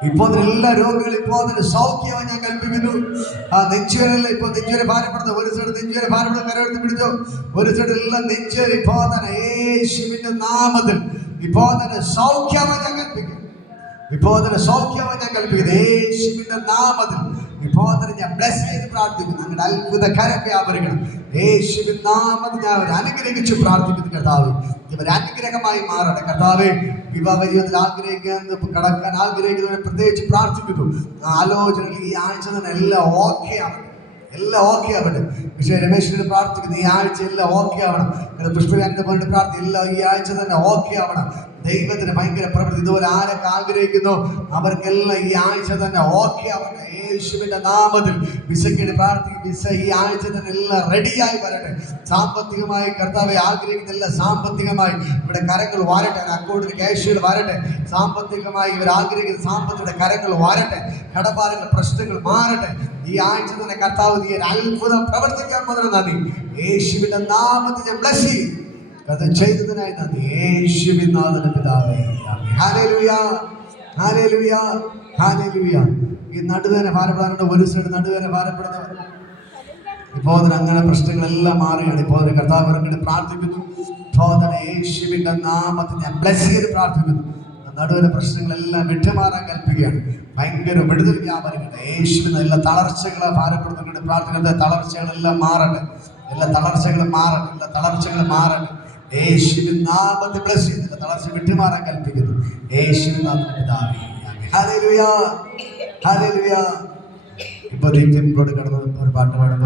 ഇപ്പോൾ എല്ലാ രോഗങ്ങളും ഇപ്പോൾ തന്നെ സൗഖ്യമായി ഞാൻ കൽപ്പിക്കുന്നു. ആ നെഞ്ചുവേനെല്ലാം ഇപ്പോൾ നെഞ്ചുവേനെ ഭാരപ്പെടുന്നു. ഒരു സൈഡ് നെഞ്ചുവേനെ ഭാരപ്പെടുന്ന കരമെടുത്ത് പിടിച്ചോ. ഒരു സൈഡ് എല്ലാം നെഞ്ചുവേനെ ഇപ്പോൾ തന്നെ യേശുവിന്റെ നാമത്തിൽ ഇപ്പോൾ തന്നെ സൗഖ്യമായി ഞാൻ കൽപ്പിക്കുന്നു. ഇപ്പോൾ തന്നെ സൗഖ്യമായി ഞാൻ കൽപ്പിക്കുന്നു. യേശുവിന്റെ നാമത്തിൽ ഇപ്പോൾ തന്നെ ഞാൻ ബ്ലെസ് ചെയ്ത് പ്രാർത്ഥിക്കുന്നു. അങ്ങനെ അത്ഭുത കരം വ്യാപരിക്കണം. യേശുവിൻ നാമത്തിൽ ഞാൻ അവരെ അനുഗ്രഹിച്ച് പ്രാർത്ഥിക്കുന്നു. കർത്താവ് ഇവർ അനുഗ്രഹമായി മാറട്ടെ. കർത്താവെ വിവാഹ ജീവിതത്തിൽ കടക്കാൻ ആഗ്രഹിക്കുന്നവരെ പ്രത്യേകിച്ച് പ്രാർത്ഥിക്കുന്നു. ആലോചനകൾ ഈ ആഴ്ച തന്നെ എല്ലാം ഓക്കെ ആവട്ടെ. എല്ലാം ഓക്കെ ആവട്ടെ. പക്ഷേ രമേശിനോട് പ്രാർത്ഥിക്കുന്നു ഈ ആഴ്ച എല്ലാം ഓക്കെ ആവണം. പുഷ്പകാരൻ്റെ വേണ്ടി പ്രാർത്ഥി എല്ലാം ഈ ആഴ്ച തന്നെ ഓക്കെ ആവണം. ദൈവത്തിന് ഭയങ്കര പ്രവൃത്തി ഇതുപോലെ ആരൊക്കെ ആഗ്രഹിക്കുന്നു അവർക്കെല്ലാം ഈ ആഴ്ച തന്നെ ഓക്കെ ആവട്ടെ. യേശുവിന്റെ നാമത്തിൽ വിസയ്ക്ക് പ്രാർത്ഥിക്കും. വിസ ഈ ആഴ്ച തന്നെ എല്ലാം റെഡിയായി വരട്ടെ. സാമ്പത്തികമായി കർത്താവെ ആഗ്രഹിക്കുന്ന എല്ലാം സാമ്പത്തികമായി ഇവിടെ കരങ്ങൾ വാരട്ടെ. അക്കൗണ്ടിന് ക്യാഷുകൾ വരട്ടെ. സാമ്പത്തികമായി ഇവർ ആഗ്രഹിക്കുന്ന സാമ്പത്തിക കരങ്ങൾ വാരട്ടെ. കടബാരങ്ങൾ പ്രശ്നങ്ങൾ മാറട്ടെ. ഈ ആഴ്ച തന്നെ കർത്താവ് നീ അത്ഭുതം പ്രവർത്തിക്കാൻ പോകുന്ന നന്ദി. യേശുവിന്റെ നാമത്തിൽ ഞാൻ ബ്ലസ് ചെയ്യും. അത് ചെയ്തതിനായി നന്ദി. യേശുവിൻ നാമത്തിൽ പിതാവേ. Hallelujah, hallelujah, hallelujah. ഈ നടുവേദന ഭാരപ്പെടാറുണ്ട്. ഒരു സൈഡ് നടുവേദന ഭാരപ്പെടുന്നവർ ഇപ്പോൾ അങ്ങനെ പ്രശ്നങ്ങളെല്ലാം മാറുകയാണ്. ഇപ്പോൾ കർത്താവ് പ്രാർത്ഥിക്കുന്നു. ഇപ്പോൾ തന്നെ യേശുവിന്റെ നാമത്തിൽ ഞാൻ ബ്ലസ് ചെയ്ത് പ്രാർത്ഥിക്കുന്നു. നടുവിന്റെ പ്രശ്നങ്ങളെല്ലാം വിട്ടുമാറാൻ കൽപ്പിക്കുകയാണ്. ഭയങ്കര വിടുതൽ വ്യാപരിക്കട്ടെ. യേശുവിന് എല്ലാ തളർച്ചകളെ ഭാരപ്പെടുന്നുണ്ട്. പ്രാർത്ഥിക്കുന്നത് തളർച്ചകളെല്ലാം മാറട്ടെ. എല്ലാ തളർച്ചകളും മാറട്ടെ. എല്ലാ തളർച്ചകളും മാറട്ടെ. യേശുവിൻ നാമത്തിൽ ബ്ലസ് ചെയ്ത് തളർച്ച വിട്ടുമാറാൻ കൽപ്പിക്കുന്നു. യേശുവിൻ നാമത്തിൽ പിതാവേ. Hallelujah, hallelujah. ഇപ്പോൾ ദൈവത്തിനോട് കടന്ന് ഒരു പാട്ട് പാടുമ്പോൾ